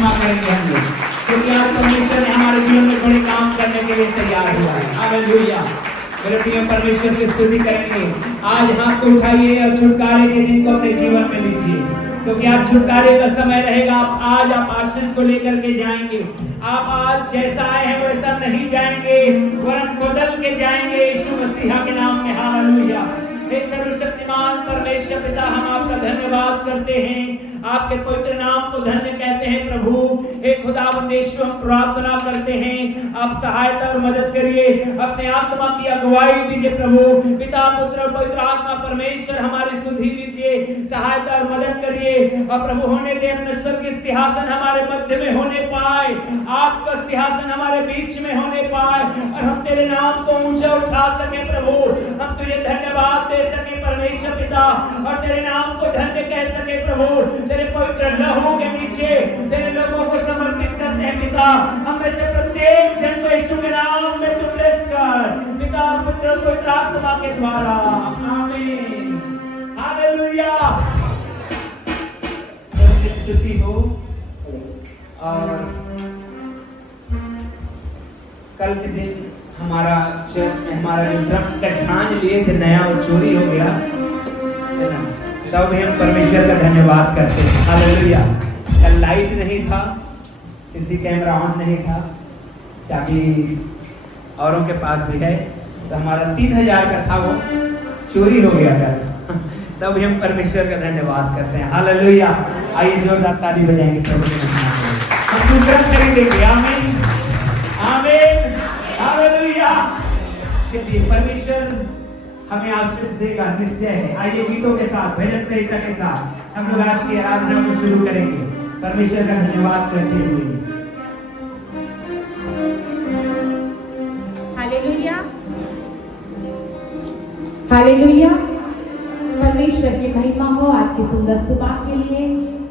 महिमा करेंगे हम लोग, क्योंकि आज परमेश्वर ने हमारे जीवन में बड़े काम करने के लिए तैयार हुआ है। हालेलुया। मेरे प्रिय परमेश्वर की स्तुति करेंगे। आज हाथ को उठाइए और छुटकारे के दिन को अपने जीवन में लीजिए, क्योंकि आज छुटकारे का समय रहेगा। आज आप आशीष को लेकर के जाएंगे। आप आज जैसा आए हैं वैसा नहीं जाएंगे, वरन बदल के जाएंगे यीशु मसीह के नाम में। हालेलुया। हे सर्वशक्तिमान परमेश्वर पिता, हम आपका धन्यवाद करते हैं, आपके पवित्र नाम को धन्य कहते हैं प्रभु। हे खुदावंद यीशु, हम प्रार्थना करते हैं, आप सहायता और मदद करिए, अपने आत्मा की अगुवाई दीजिए प्रभु। पिता पुत्र और पवित्र आत्मा परमेश्वर हमारी सुधि दीजिए, सहायता और मदद करिए। और प्रभु होने दे अपने स्वर्गीय सिंहासन हमारे मध्य में होने पाए, आपका सिंहासन हमारे बीच में होने पाए, और हम तेरे नाम को ऊंचा उठा सके प्रभु। हम तुझे धन्यवाद दे सके परमेश्वर पिता, और तेरे नाम को धन्य कह सके प्रभु। तेरे पवित्र लहू के नीचे तेरे लोगों को समर्पित करते हैं पिता। हम में से प्रत्येक जन को यीशु के नाम में तू ब्लेस कर, पिता पुत्र और पवित्र आत्मा के द्वारा। आमीन। हालेलुया। स्तुति हो। और कल के दिन हमारा चर्च में हमारा जो ड्रम का छान लिए थे नया, वो चोरी हो गया है ना, तब हम परमेश्वर का धन्यवाद करते हैं। हालेलुया। कल लाइट नहीं था, सीसी कैमरा ऑन नहीं था, चाबी औरों के पास भी है, तो हमारा 3000 का था वो चोरी हो गया था। तब हम परमेश्वर का धन्यवाद करते हैं। हालेलुया। आइए जोरदार ताली बजाएंगे प्रभु के नाम में। हम दूसरा खरीदेंगे। आमीन आमीन। हालेलुया। चलिए, परमेश्वर हमें आशीष देगा, निश्चय है। आइए गीतों के साथ, भजन संहिता के साथ हम लोग आज की आराधना को शुरू करेंगे, परमेश्वर का धन्यवाद करते हुए। Hallelujah hallelujah. परमेश्वर की महिमा हो आज की सुंदर सुबह के लिए,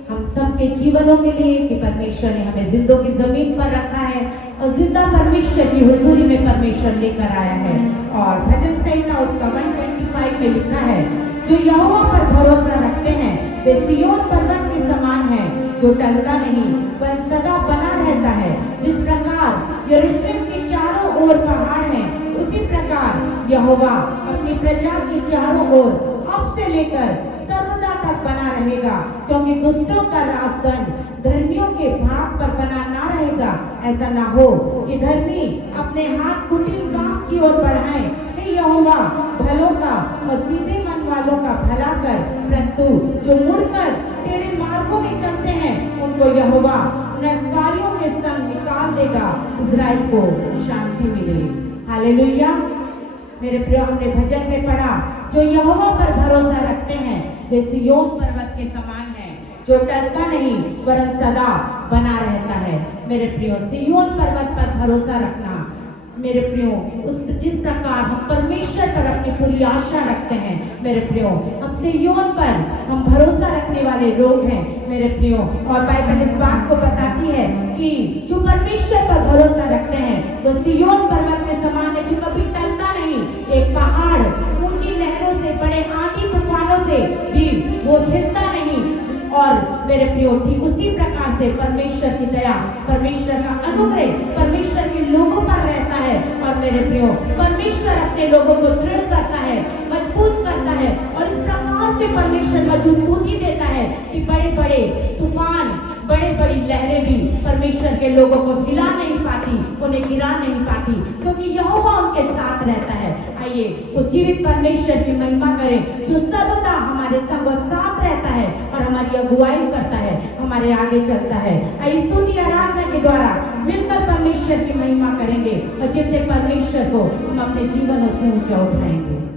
हम सबके जीवनों के लिए, कि परमेश्वर ने हमें जिंदों की जमीन पर रखा है और जिंदा परमेश्वर की हुजूरी में परमेश्वर लेकर आया है। और भजन संहिता उसका 125 में लिखा है, जो यहोवा पर भरोसा रखते हैं वे सिय्योन पर्वत के समान है, जो टलता नहीं वह सदा बना रहता है। जिस प्रकार यरूशलेम के चारों ओर पहाड़ हैं, उसी प्रकार यहोवा अपनी प्रजा के चारों ओर अब से लेकर सर्वदा तक बना रहेगा, क्योंकि दुष्टों का राजदंड धर्मियों के भाग पर बना ना रहेगा। ऐसा ना हो कि धर्मी अपने हाथ कुटिल काम की ओर बढ़ाएं। हे यहोवा, भलों का और सीधे मन वालों का भला कर, परंतु जो मुड़कर टेढ़े मार्गों में चलते हैं उनको यहोवा नरकारियों के संग निकाल देगा। इज़राइल को शांति मिले। हालेलुया। मेरे प्रिय, हमने भजन में पढ़ा, जो यहोवा पर भरोसा रखते हैं वे सिय्योन पर्वत के समान है, जो टलता नहीं वरन सदा बना रहता है। मेरे प्रियो, सिय्योन पर्वत पर भरोसा रखना, मेरे प्रियो, उस जिस प्रकार हम परमेश्वर पर अपनी पूरी आशा रखते हैं, मेरे प्रियो, हम सिय्योन पर हम भरोसा रखने वाले लोग हैं मेरे प्रियो। और बाइबल इस बात को बताती है कि जो परमेश्वर पर भरोसा रखते हैं वो सिय्योन पर्वत के समान है, जो कभी टलता नहीं। एक पहाड़ ऊंची लहरों से, बड़े आंधी तूफानों से भी वो हिलता नहीं। और मेरे प्रियो, ठीक उसी प्रकार से परमेश्वर की दया, परमेश्वर का अनुग्रह परमेश्वर के लोगों पर रहता है। और मेरे प्रियो, परमेश्वर अपने लोगों को दृढ़ करता है, मजबूत करता है, और इस प्रकार से परमेश्वर मजबूती देता है कि बड़े बड़े तूफान, बड़े बड़ी लहरें भी परमेश्वर के लोगों को हिला नहीं पाती, उन्हें गिरा नहीं पाती, क्योंकि यहोवा उनके साथ रहता है। आइए वो जीवित परमेश्वर की महिमा करें, जो सर्वदा हमारे संग और साथ रहता है और हमारी अगुवाई करता है, हमारे आगे चलता है। आइए स्तुति आराधना के द्वारा मिलकर परमेश्वर की महिमा करेंगे और जितने परमेश्वर को हम अपने जीवनों से ऊंचा उठाएंगे।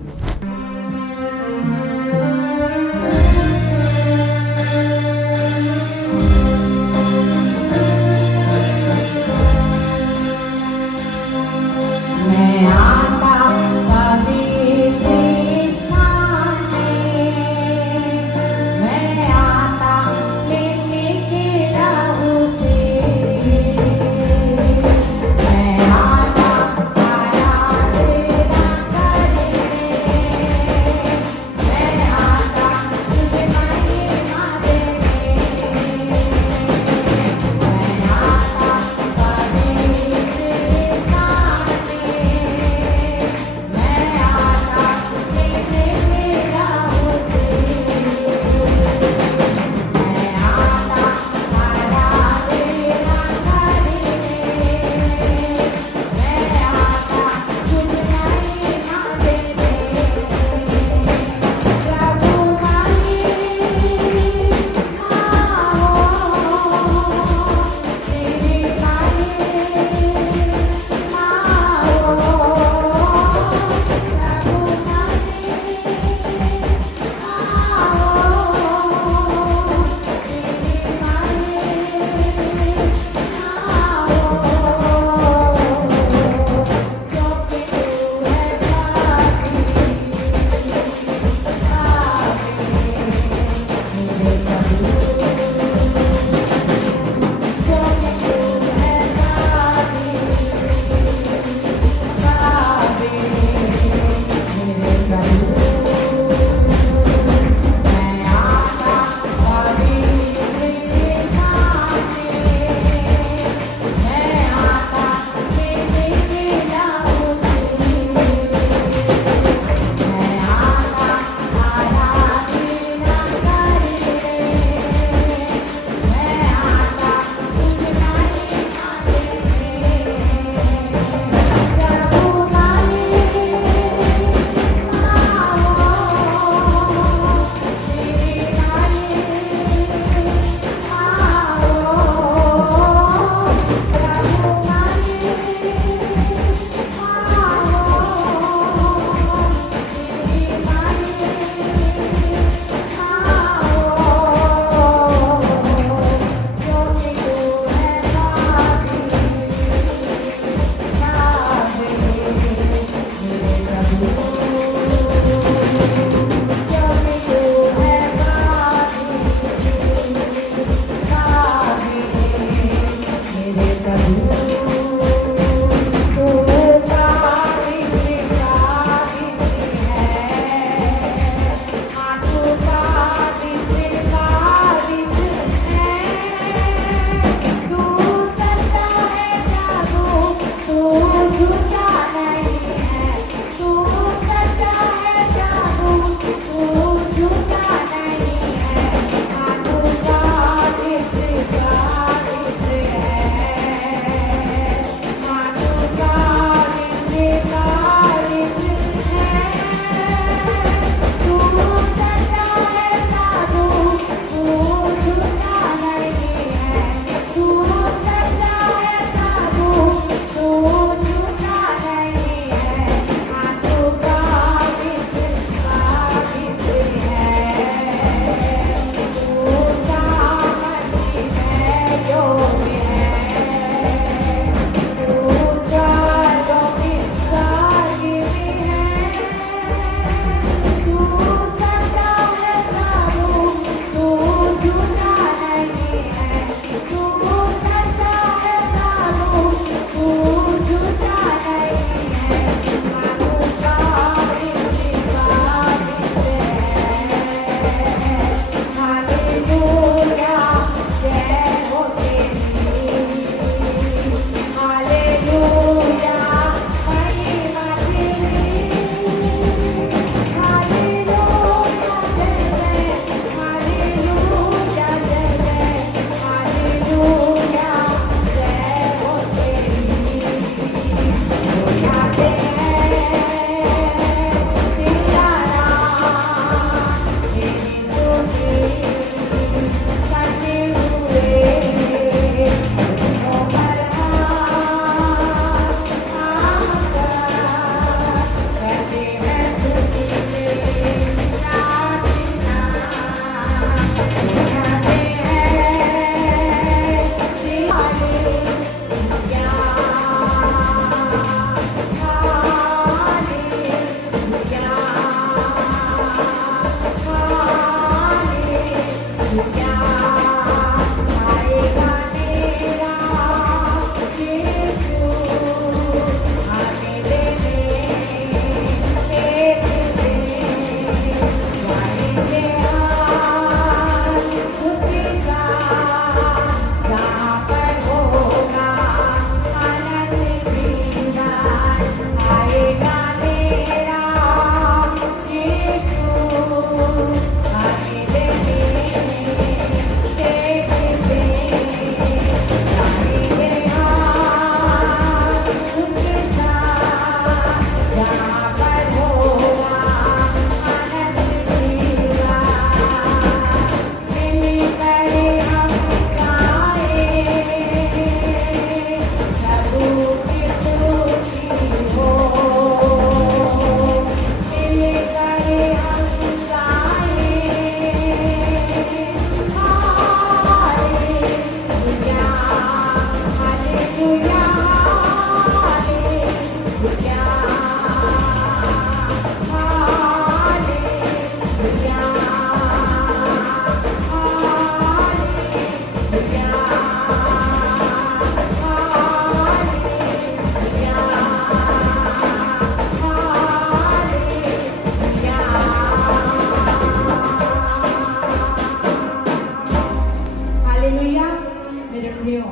प्रियो,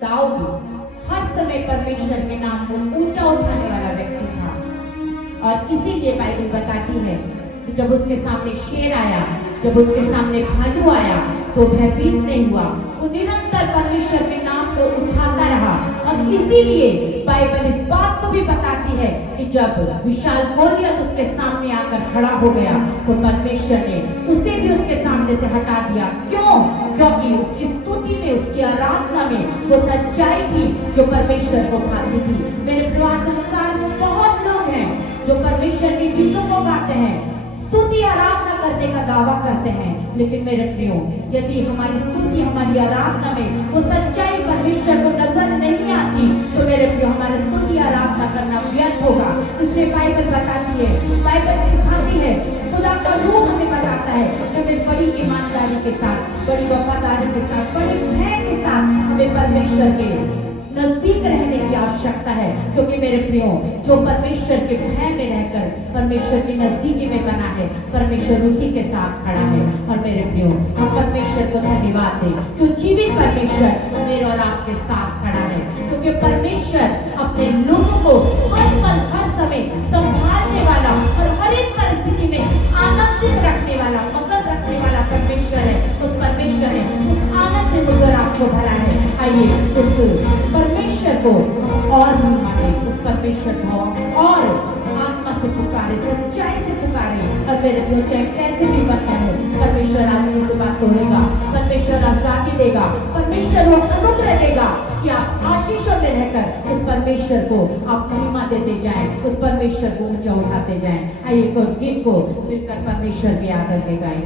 दाऊद हर समय परमेश्वर के नाम को ऊंचा उठाने वाला व्यक्ति था। और इसीलिए बाइबल बताती है कि जब उसके सामने शेर आया, जब उसके सामने भालू आया, तो भयभीत नहीं हुआ। वो निरंतर परमेश्वर के नाम को उठाता रहा। और इसीलिए बाइबल इस बात को भी बताती है कि जब विशाल गोलियत उसके सामने आकर खड़ा हो गया, तो परमेश्वर ने उसे भी उसके सामने से हटा दिया। क्यों? क्योंकि उसकी स्तुति में, उसकी आराधना में वो सच्चाई थी जो परमेश्वर को भाती थी। मेरे परिवार संसार में बहुत लोग हैं जो परमेश्वर के गीतों को गाते हैं, स्तुति आराधना करने का दावा करते हैं, लेकिन मेरे प्रियो, यदि हमारी स्तुति, हमारी आराधना में वो सच्चाई परमेश्वर को नजर नहीं आती, तो मेरे प्रियो, हमारी स्तुति आराधना करना व्यर्थ होगा। इसलिए बाइबल बताती है, बाइबल सिखाती है, खुदा का रूह हमें बताता है कि हमें बड़ी ईमानदारी के साथ, बड़ी वफादारी के साथ, बड़ी भय के साथ हमें परमेश्वर के नजदीक रहने की आवश्यकता है। क्योंकि मेरे प्रियो, जो परमेश्वर के भय में रहकर परमेश्वर की नजदीकी में बना है, परमेश्वर उसी के साथ खड़ा है। और मेरे प्रियो, हम परमेश्वर को धन्यवाद दें कि जीवित परमेश्वर मेरे और आपके साथ खड़ा है। क्योंकि परमेश्वर अपने लोगों को हर पल, हर समय संभालने वाला और हर एक परिस्थिति में आनंदित रखने वाला, मगन रखने वाला परमेश्वर है। उस परमेश्वर ने उस आनंद से मुझे आपको भरा है। आइए उस परमेश्वर को और माने, उस परमेश्वर को और आत्मा से पुकारे, सच्चाई से पुकारे। और मेरे प्रियो, चाहे कैसे भी बता हो, परमेश्वर आपकी सुबह तोड़ेगा, परमेश्वर आजादी देगा, परमेश्वर वो अनुग्रह देगा कि आप आशीषों में रहकर उस परमेश्वर को आप महिमा देते जाएं, उस परमेश्वर को ऊंचा उठाते जाएं। आइए एक और गीत को मिलकर परमेश्वर के आदर में गाएं।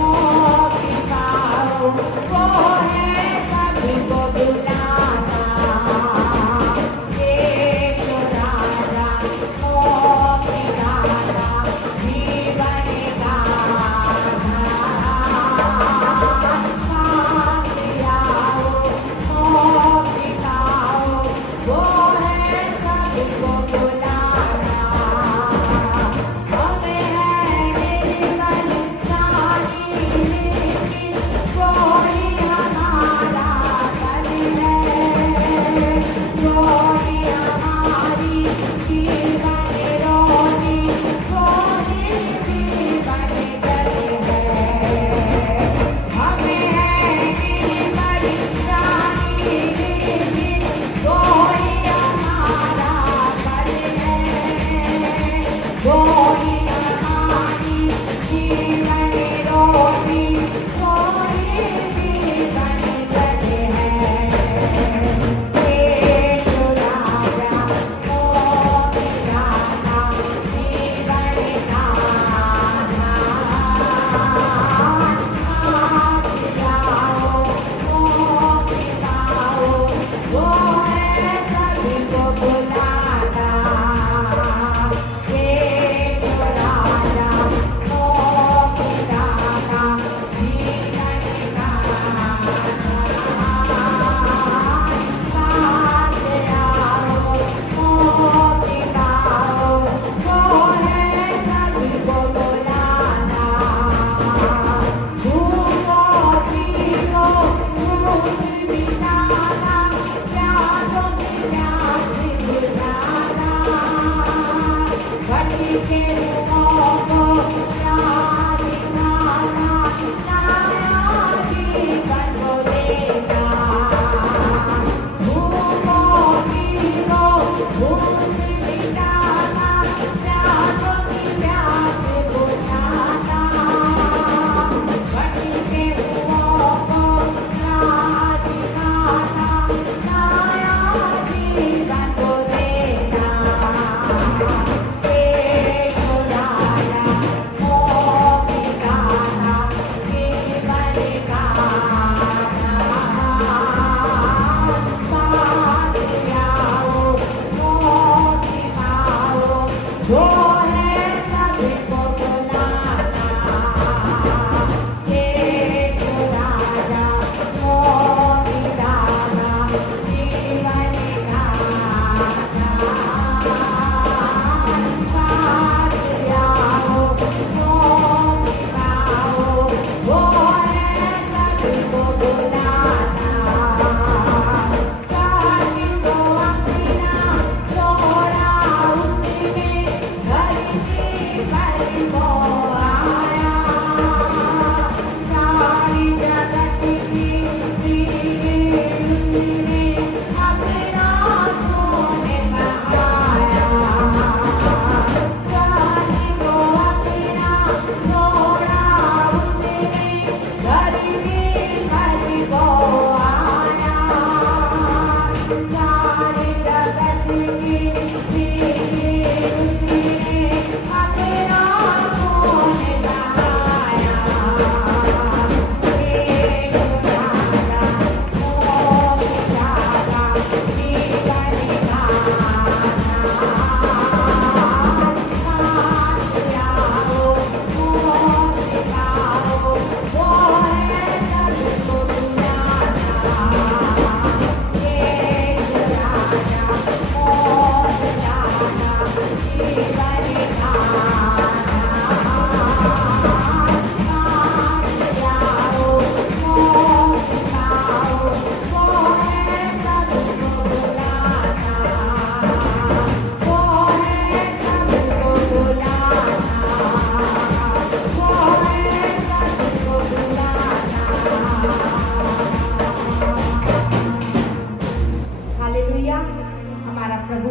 Oh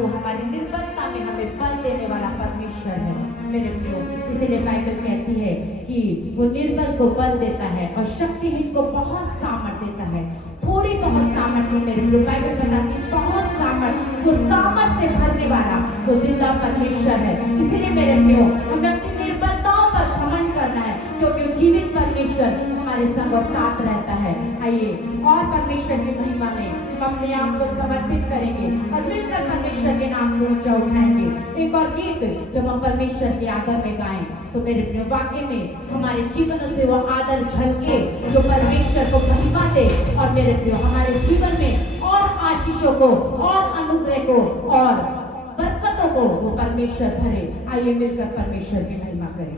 हमारी निर्बलता में हमें बल देने वाला परमेश्वर है मेरे प्रियो। इसलिए बाइबल कहती है कि वो निर्बल को बल देता है और शक्तिहीन को बहुत सामर्थ देता है। थोड़ी बहुत सामर्थ में मेरे प्रियो बाइबल बताती है बहुत सामर्थ, वो सामर्थ से भरने वाला वो जिंदा परमेश्वर है। इसलिए मेरे प्रियो हमें अपनी निर्बलताओं पर घमंड करना है क्योंकि वो जीवित परमेश्वर हमारे संग और साथ रहता है। आइए और परमेश्वर की महिमा में हम अपने आप को समर्पित करेंगे और मिलकर परमेश्वर के नाम को ऊंचा उठाएंगे। एक और गीत जब हम परमेश्वर के आदर में गाएं तो मेरे प्रिय वाकई में हमारे जीवन से वो आदर झलके जो परमेश्वर को महिमा दे और मेरे प्रिय हमारे जीवन में और आशीषों को और अनुग्रह को और बरकतों को वो परमेश्वर भरे। आइए मिलकर परमेश्वर की महिमा करें।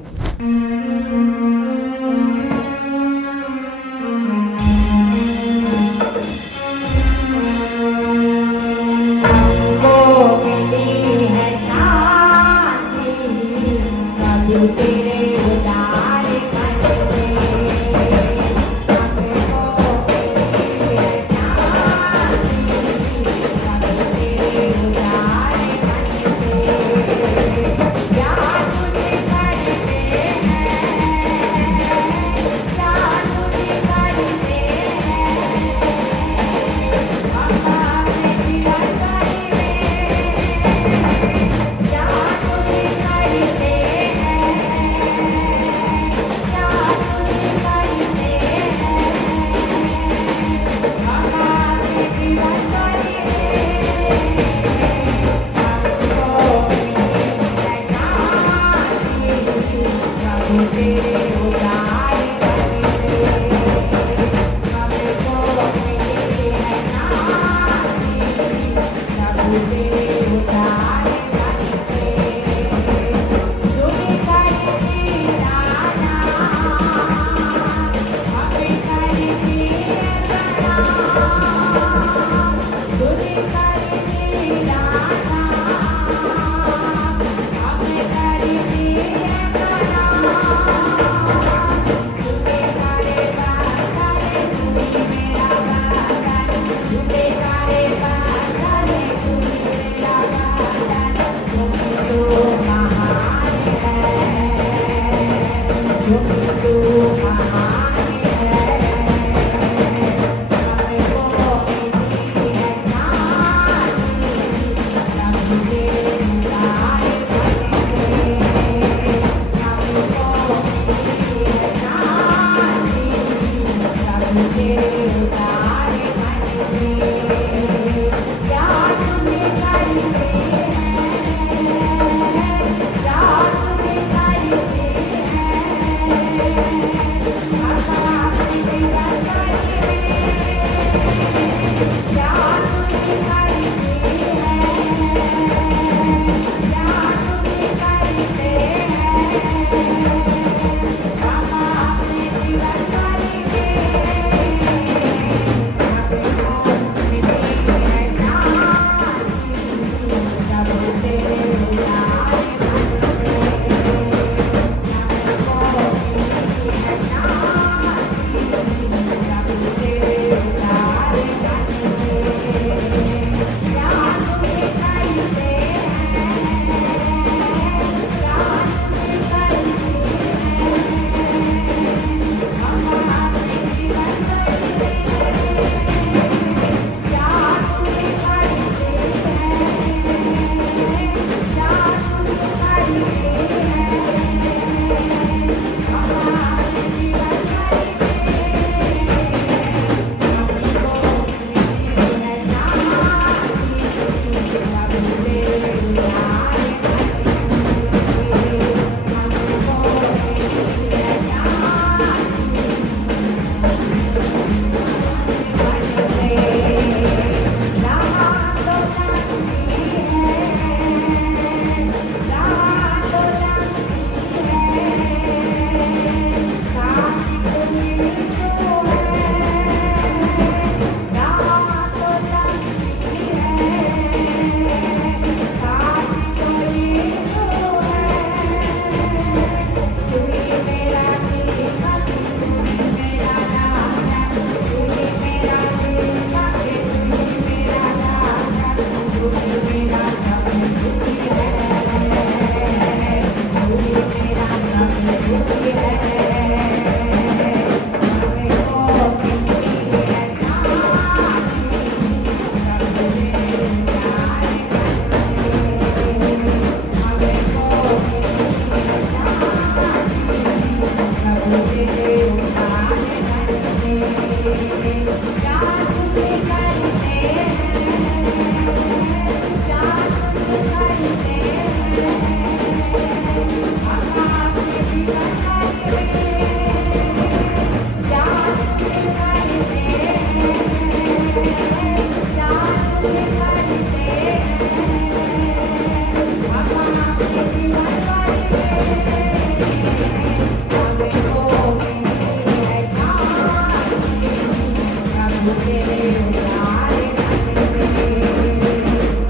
उद्धार करने,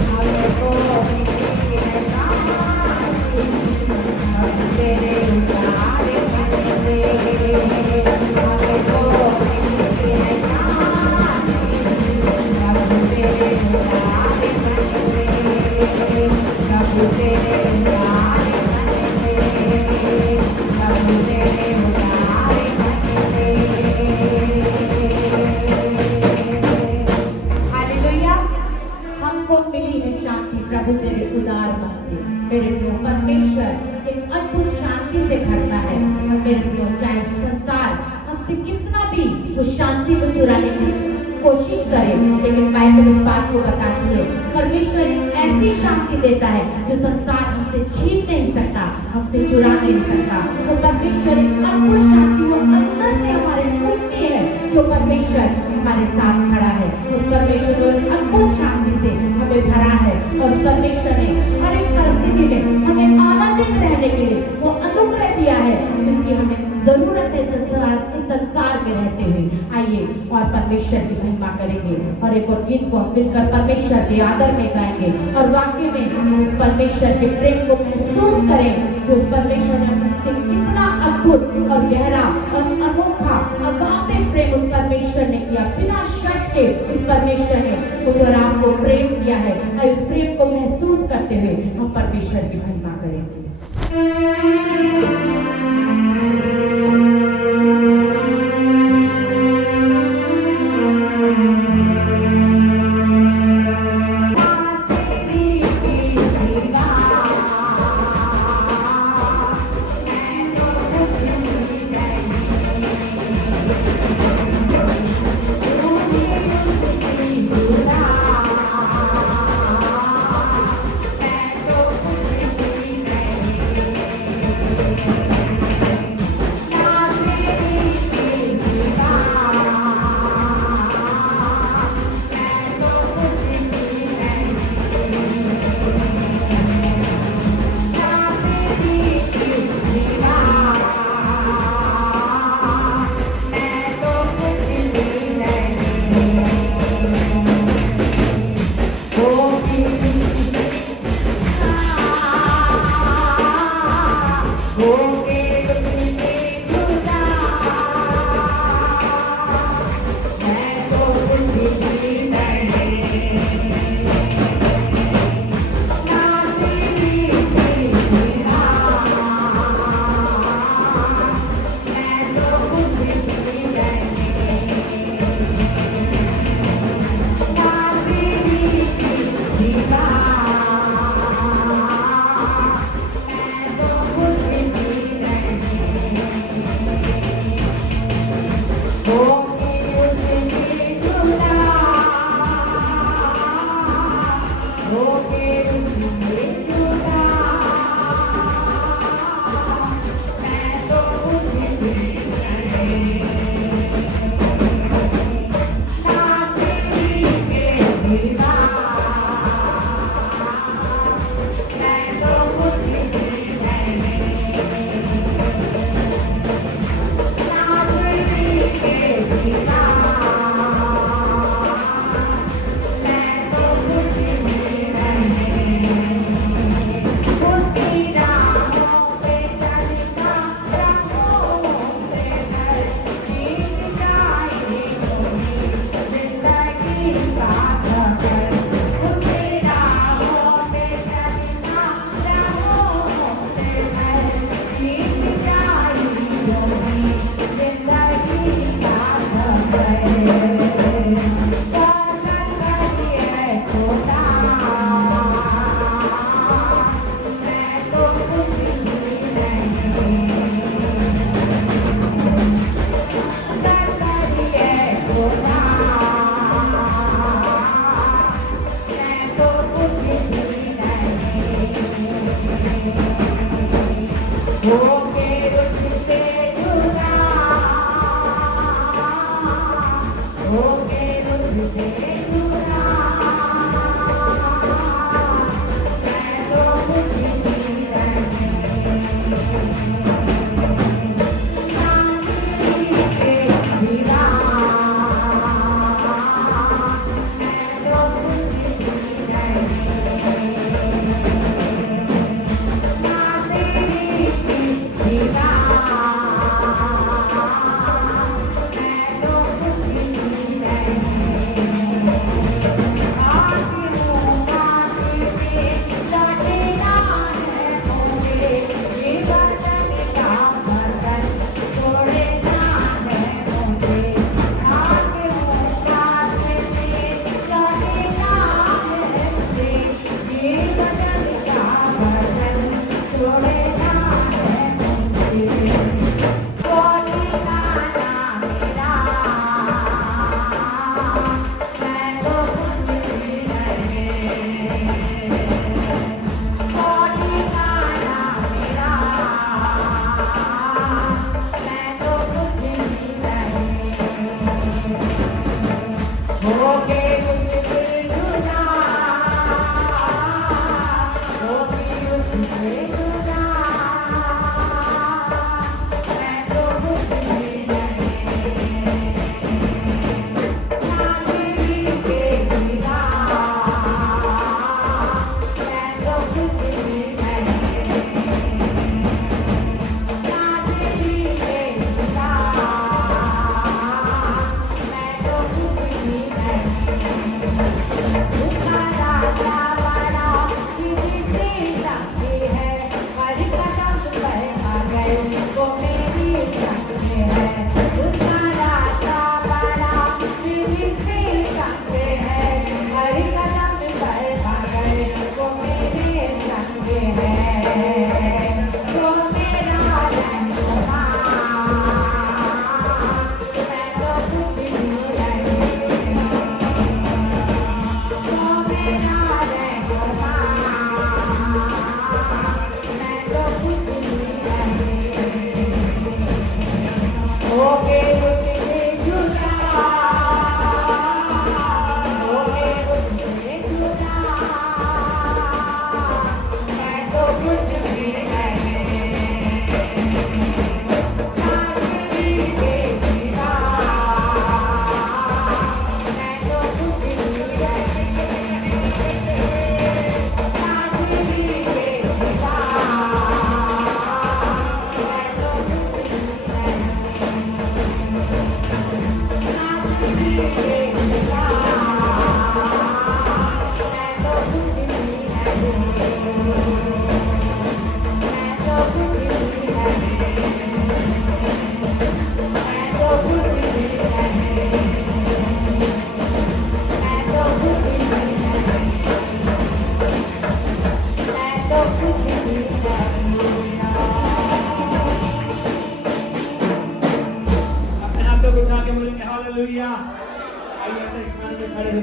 हमको मिली है शांति, हम तेरे उद्धार करने, हमको मिली है शांति, हम तेरे उद्धार करने, प्रभु तेरे उद्धार करने, प्रभु तेरे उद्धार करने। हालेलुया। हमको मिली है शांति प्रभु तेरे उदार मन से। मेरे प्रियो, परमेश्वर एक अद्भुत शांति से भरता है। और मेरे प्रियो, चाहे संसार हमसे कितना भी उस शांति को चुराने की कोशिश करे, लेकिन बाइबल इस बात को बताती है परमेश्वर एक ऐसी शांति देता है जो संसार हमसे छीन नहीं सकता, हमसे चुरा नहीं सकता। तो परमेश्वर एक अद्भुत शांति वो अंदर से हमारे उठती है, जो परमेश्वर हमारे साथ खड़ा है। उस परमेश्वर ने अद्भुत शांति से हमें भरा है और परमेश्वर ने हर एक परिस्थिति में हमें आनंदित रहने के लिए वो अनुग्रह दिया है जिसकी हमें जरूरत है संसार में रहते हुए। आइए और परमेश्वर की महिमा करेंगे और एक और गीत को हम मिलकर परमेश्वर के आदर में गाएंगे और वाकई में उस परमेश्वर के प्रेम को महसूस करें जो उस परमेश्वर ने हमसे कितना अद्भुत और गहरा और अनोखा अगापे प्रेम उस परमेश्वर ने किया। बिना शर्त के उस परमेश्वर ने मुझे और आपको प्रेम किया है और इस प्रेम को महसूस करते हुए हम परमेश्वर की महिमा करेंगे।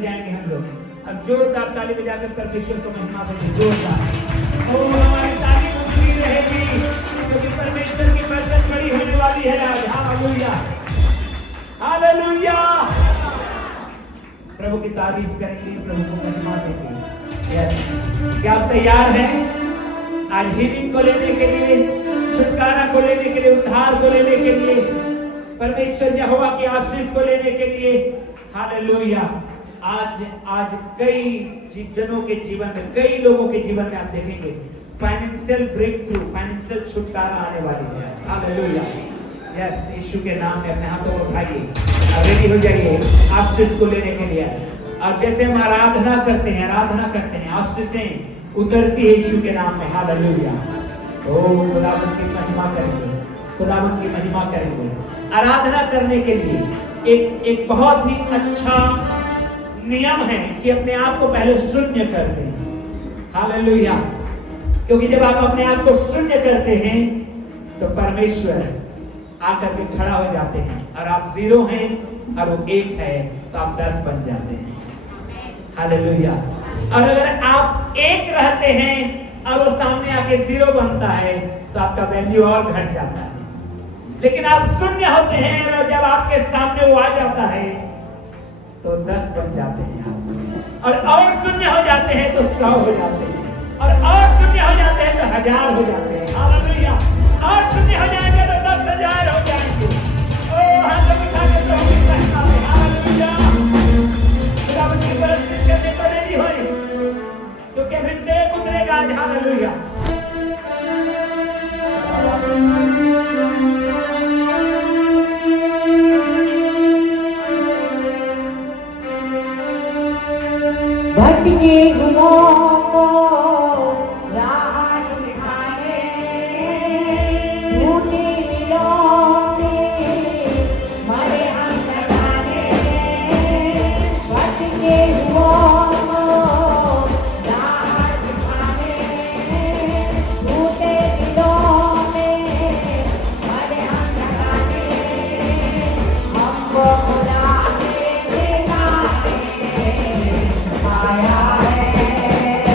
जाएंगे हम लोग। अब जोरदार ताली बजाकर परमेश्वर को महिमा देंगे, जोरदार। ओ हमारी ताली ऊंची रहेगी क्योंकि परमेश्वर की बरकत बड़ी होने वाली है आज। Hallelujah, hallelujah. प्रभु की तारीफ करेंगे, प्रभु को महिमा देंगे। यस, क्या आप तैयार हैं आज हीलिंग को लेने के लिए, छुटकारा को लेने के लिए, उद्धार को लेने के लिए, परमेश्वर यहोवा की आशीष को लेने के लिए? हालेलुया। आज कई जनों के जीवन में, कई लोगों के जीवन में आप देखेंगे फाइनेंशियल ब्रेक थ्रू, फाइनेंशियल छुटकारा आने वाली है। हालेलुया। यस, यीशु के नाम में अपने हाथों को उठाइए और रेडी हो जाइए आशीष को लेने के लिए। और जैसे हम आराधना करते हैं, आशीषें उतरती है यीशु के नाम में। हालेलुया। ओ खुदावंद की महिमा करेंगे, खुदावंद की महिमा करेंगे। आराधना करने के लिए एक बहुत ही अच्छा नियम है कि अपने आप को पहले शून्य कर दें। हालेलुया। क्योंकि जब आप अपने आप को शून्य करते हैं तो परमेश्वर आकर के खड़ा हो जाते हैं, और आप 0 हैं और वो 1 है तो आप 10 बन जाते हैं। हालेलुया। और अगर आप 1 रहते हैं और वो सामने आके 0 बनता है तो आपका वैल्यू और घट जाता है। लेकिन आप शून्य होते हैं और जब आपके सामने वो आ जाता है तो 10 बन जाते हैं आप। और शून्य हो जाते हैं तो 100 हो जाते हैं, और शून्य हो जाते हैं तो 1000 हो जाते हैं। हालेलुया। और शून्य हो जाएंगे तो 10,000 हो जाएंगे। ओ हाथ उठा के तो हम कहना है हालेलुया। खुदावंद की बरकत करने को रेडी होए तो क्या फिर से उतरेगा आज। हालेलुया। भटके हुओं को राह दिखाने, झूठे दिलों में मरे हम लगाने। भटके हुओं को राह दिखाने, झूठे दिलों में मरे हम लगाने। हमको खुदा ने दिखाने आया है।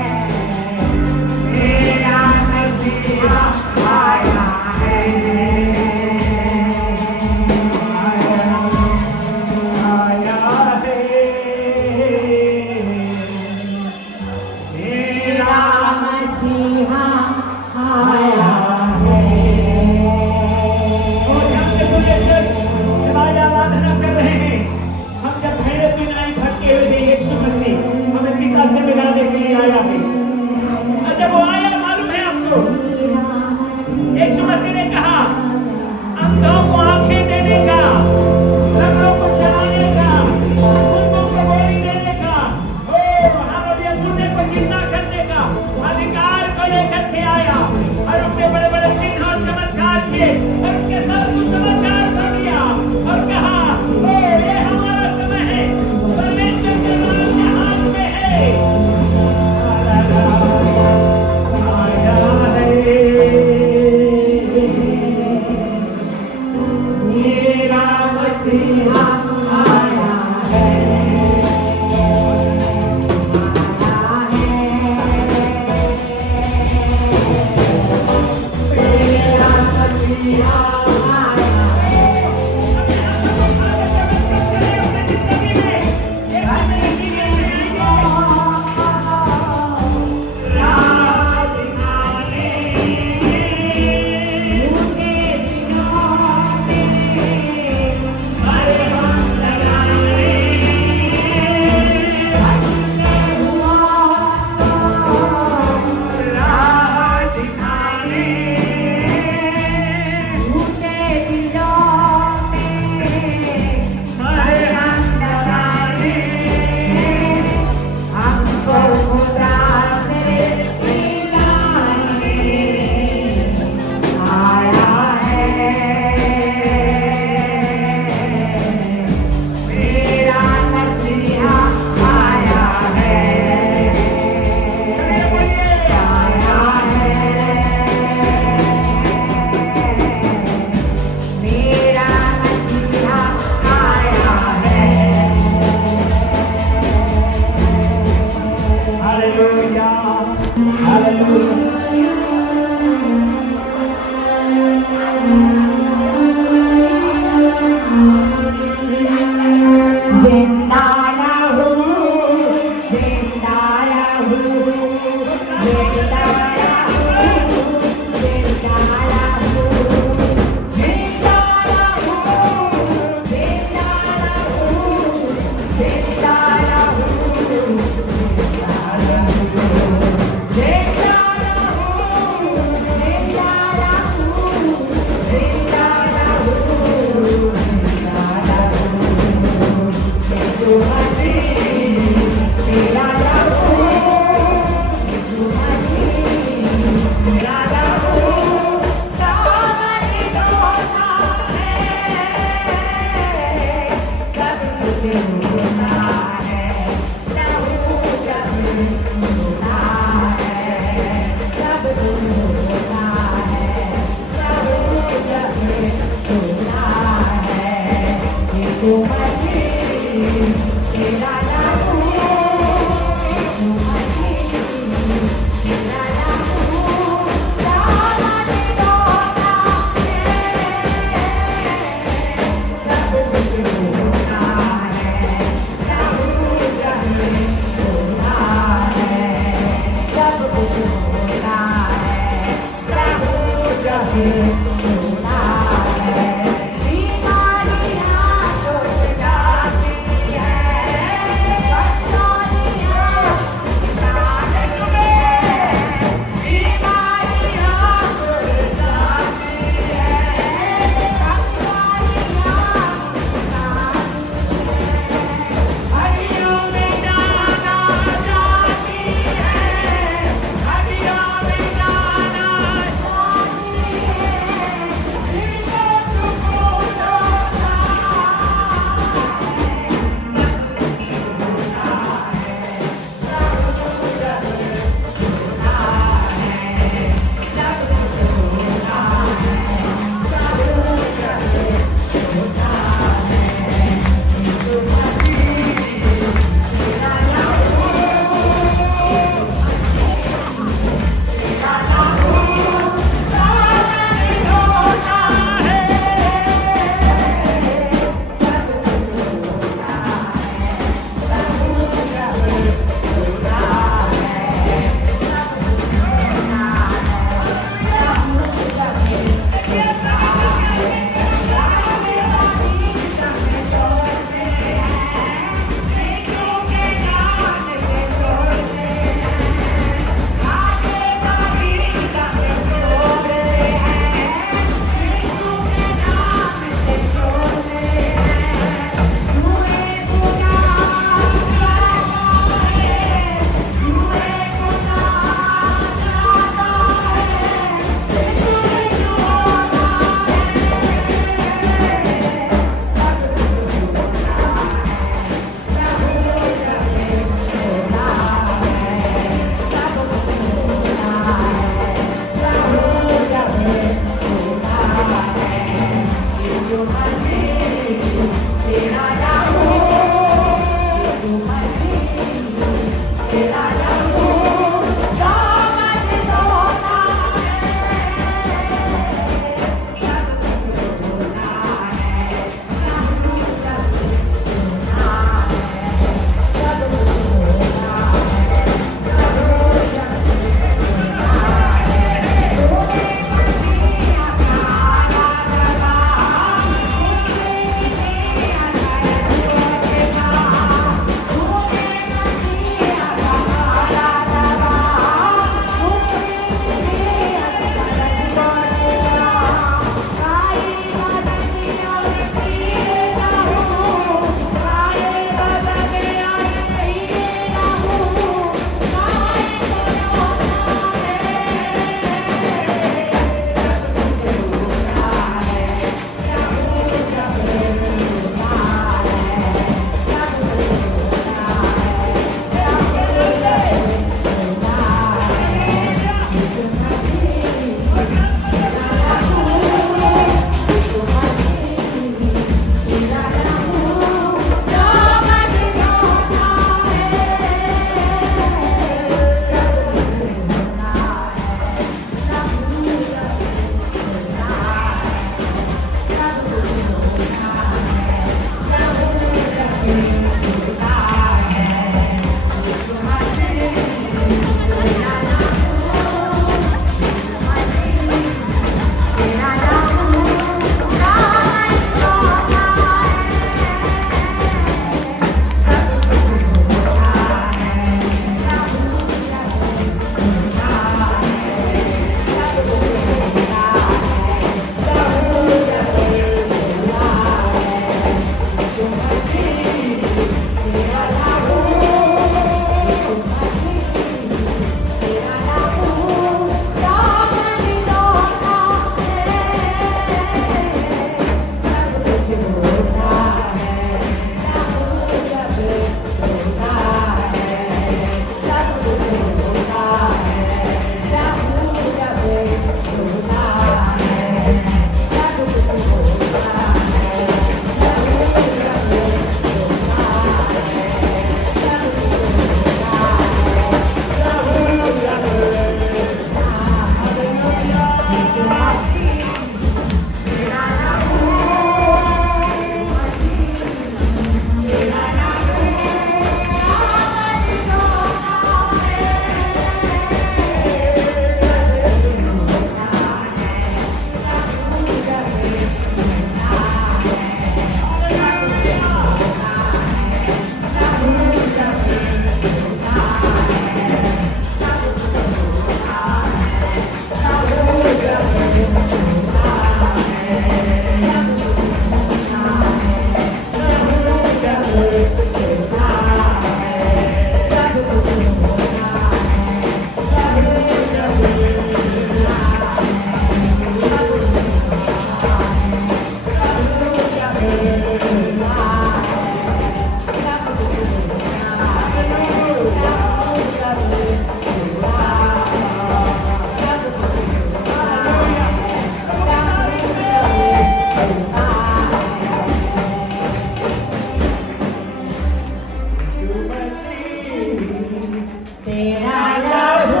तेरा लहू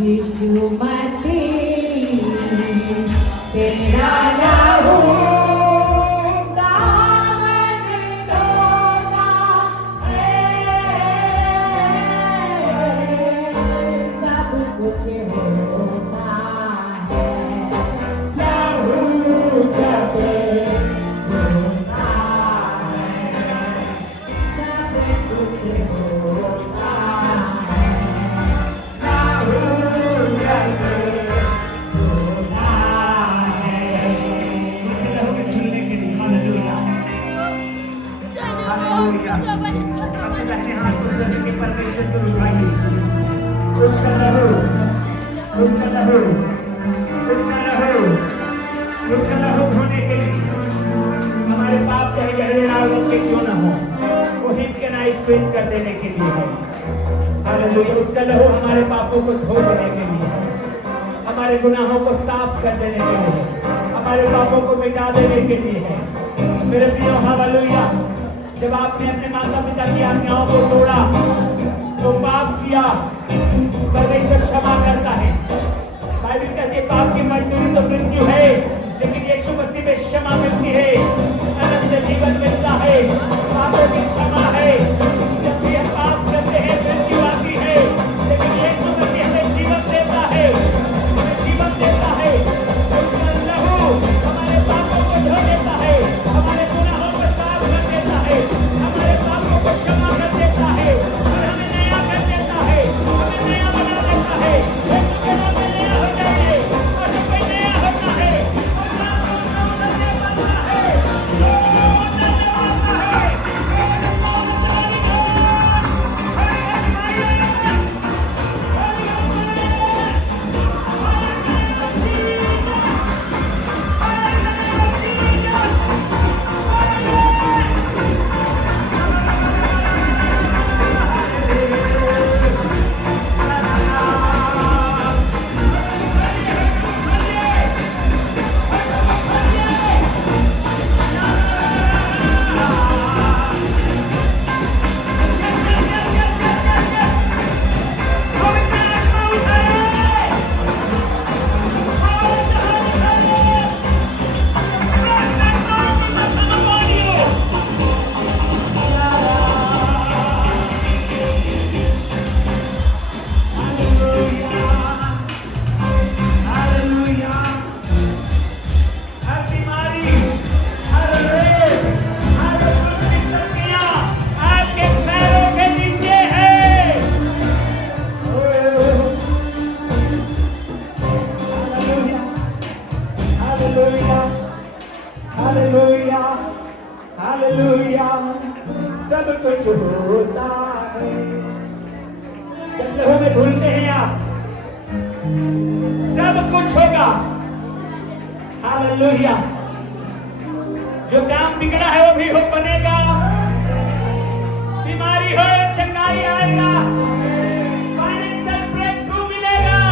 यीशु मसीह, तेरा लहू दामन धोता है, सब कुछ होता है, लहू जब होता है, सब कुछ होता है, लहू जब होता है। लहू में झूलने के लिए हालेलुया हालेलुया। अपने दाहिने हाथ को धरने के परमेश्वर को उठाइए। उसका लहू उसका लहू उसका लहू उसका लहू धोने के लिए हमारे पाप चाहे गहरे लाल रंग के क्यों ना हो, वो हिम के ना स्थिर कर देने के लिए है। हालेलुया। उसका लहू हमारे पापों को धो देने के लिए है, हमारे गुनाहों को साफ कर देने के लिए है, हमारे पापों को मिटा देने के लिए है। मेरे प्रियो हालेलुया। जब आपने अपने माता पिता की आज्ञाओं को तोड़ा तो पाप किया, परमेश्वर क्षमा करता है। बाइबल कहती है पाप की मजदूरी तो मृत्यु है, लेकिन यीशु मसीह में क्षमा मिलती है, अनंत जीवन मिलता है, पापों की क्षमा है। जब भी हम पाप करते हैं मृत्यु आती है, लेकिन यीशु मसीह हमें जीवन देता है, हमें जीवन देता है। उसका लहू हमारे पापों को धो देता है, हमारे गुनाहों को साफ कर देता है, हमारे पापों को क्षमा कर देता है और हमें नया कर देता है, हमें नया बना देता है। यीशु के नाम में नया हो जाइए और जब कोई नया होता है और नाम धन्य बनता है, हालेलुया हालेलुया। सब कुछ होता है जब लहू में धुलते हैं आप, सब कुछ होगा। हालेलुया। जो काम बिगड़ा है वो भी हो बनेगा, बीमारी हो चंगाई आएगा, फाइनेंशियल ब्रेक थ्रू मिलेगा,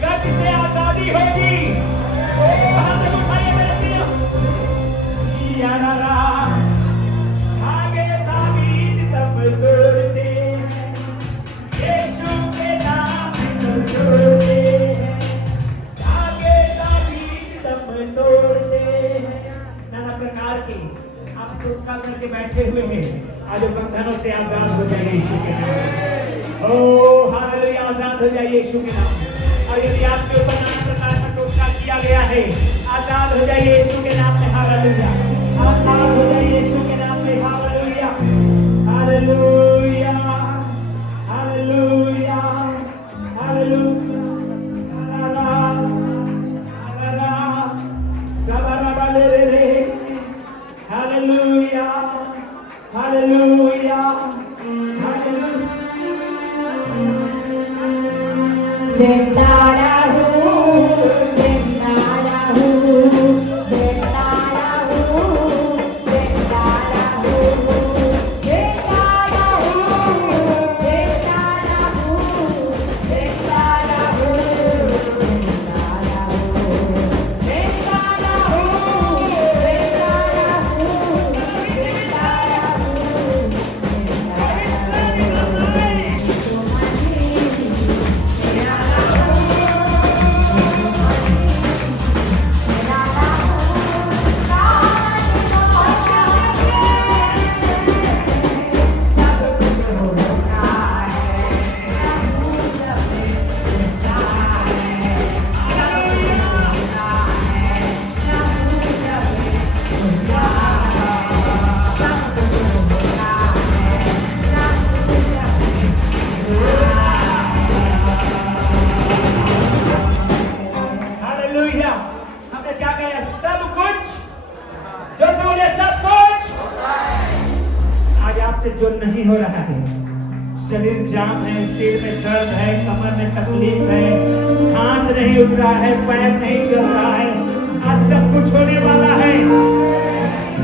कर्ज से आजादी होगी। हाथ उठाइए मेरे प्रियो। यारा आगे ताबीज तब तोड़ते हैं, यीशु के नाम पर तोड़ते हैं, आगे ताबीज तब तोड़ते हैं। नाना प्रकार के आप चुपका करके बैठे हुए हैं, आज बंधनों से आजाद हो जाइए यीशु के नाम। ओ हालेलुया। आजाद हो जाइए यीशु के नाम। और यदि आपके ऊपर नाना प्रकार का टोटका किया गया है, आजाद हो जाइए यीशु के नाम में। हालेलुया। आजाद हो जाइए यीशु के नाम में। Hallelujah hallelujah hallelujah hallelujah. Hallelujah hallelujah hallelujah. Deodara हूँ, देवदारा हूँ, देवदारा हूँ, देवदारा हूँ, देवदारा हूँ, देवदारा हूँ, देवदारा हूँ, देवदारा हूँ, देवदारा हूँ, देवदारा हूँ, देवदारा हूँ। आपसे जो नहीं हो रहा है, शरीर जाम है, सिर में दर्द है, कमर में तकलीफ है, हाथ नहीं उठ रहा है, पैर नहीं चल रहा है, आज सब कुछ होने वाला है।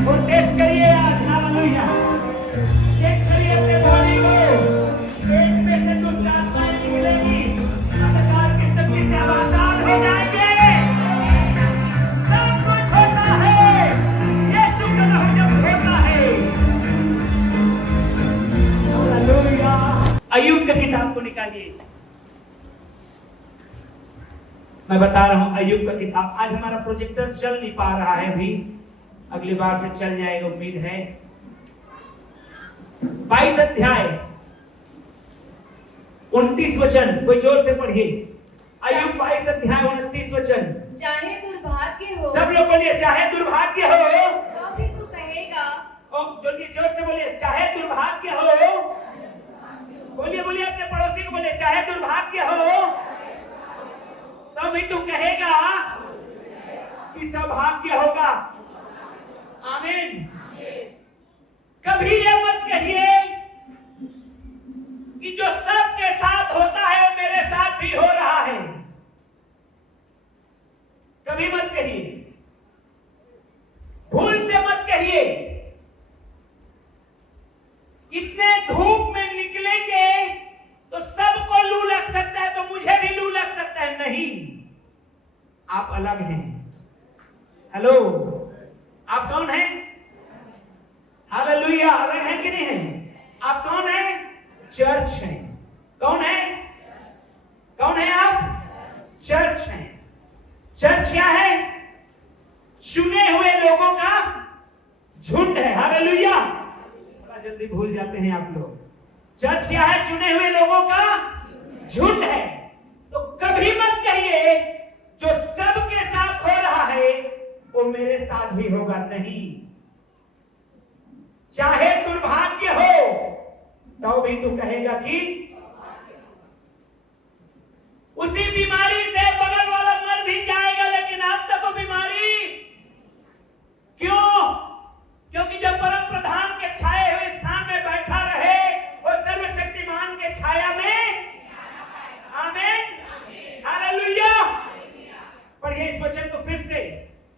और टेस्ट करिए आज, हालेलुया। चेक करिए अपने बॉडी को, पेट में से दुष्ट आत्माएं निकलेगी, अंधकार की शक्ति से आजाद हो जाएंगे। सब कुछ होता है, यीशु का नाम जब होता है। हालेलुया। अय्यूब की किताब को निकालिए। मैं बता रहा हूं अय्यूब का किताब। आज हमारा प्रोजेक्टर चल नहीं पा रहा है अभी, अगली बार से चल जाएगा, उम्मीद है। 22 अध्याय 29 वचन, कोई जोर से पढ़िए। अय्यूब 22 अध्याय 29 वचन। चाहे दुर्भाग्य हो, सब लोग बोलिए, चाहे दुर्भाग्य हो तो भी तू कहेगा। जल्दी जोर से बोलिए, चाहे दुर्भाग्य हो। बोलिए बोलिए, अपने पड़ोसी को बोलिए, चाहे दुर्भाग्य हो तो भी तू कहेगा कि सौभाग्य होगा। आमीन। कभी ये मत कहिए कि जो सबके साथ होता है वो मेरे साथ भी हो रहा है। कभी मत कहिए, भूल से मत कहिए। इतने धूप में निकलेंगे तो सबको लू लग सकता है, तो मुझे भी लू लग सकता है। नहीं, आप अलग हैं। हेलो, आप कौन हैं? हालेलुया। अलग हैं कि नहीं हैं? आप कौन हैं? चर्च हैं। कौन है? कौन है आप? चर्च हैं। चर्च क्या है? चुने हुए लोगों का झुंड है। हालेलुया। बड़ा जल्दी भूल जाते हैं आप लोग। चर्च क्या है? चुने हुए लोगों का झुंड है। तो कभी मत कहिए जो सबके साथ हो रहा है वो मेरे साथ भी होगा। नहीं, चाहे दुर्भाग्य हो तो भी तू कहेगा कि उसी बीमारी से बगल वाला मर भी जाएगा, लेकिन आप तक वो बीमारी क्यों? क्योंकि जब परम प्रधान के छाए हुए स्थान में बैठा रहे और सर्वशक्तिमान के छाया में। आमीन, हालेलुया। पढ़िए इस वचन को फिर से।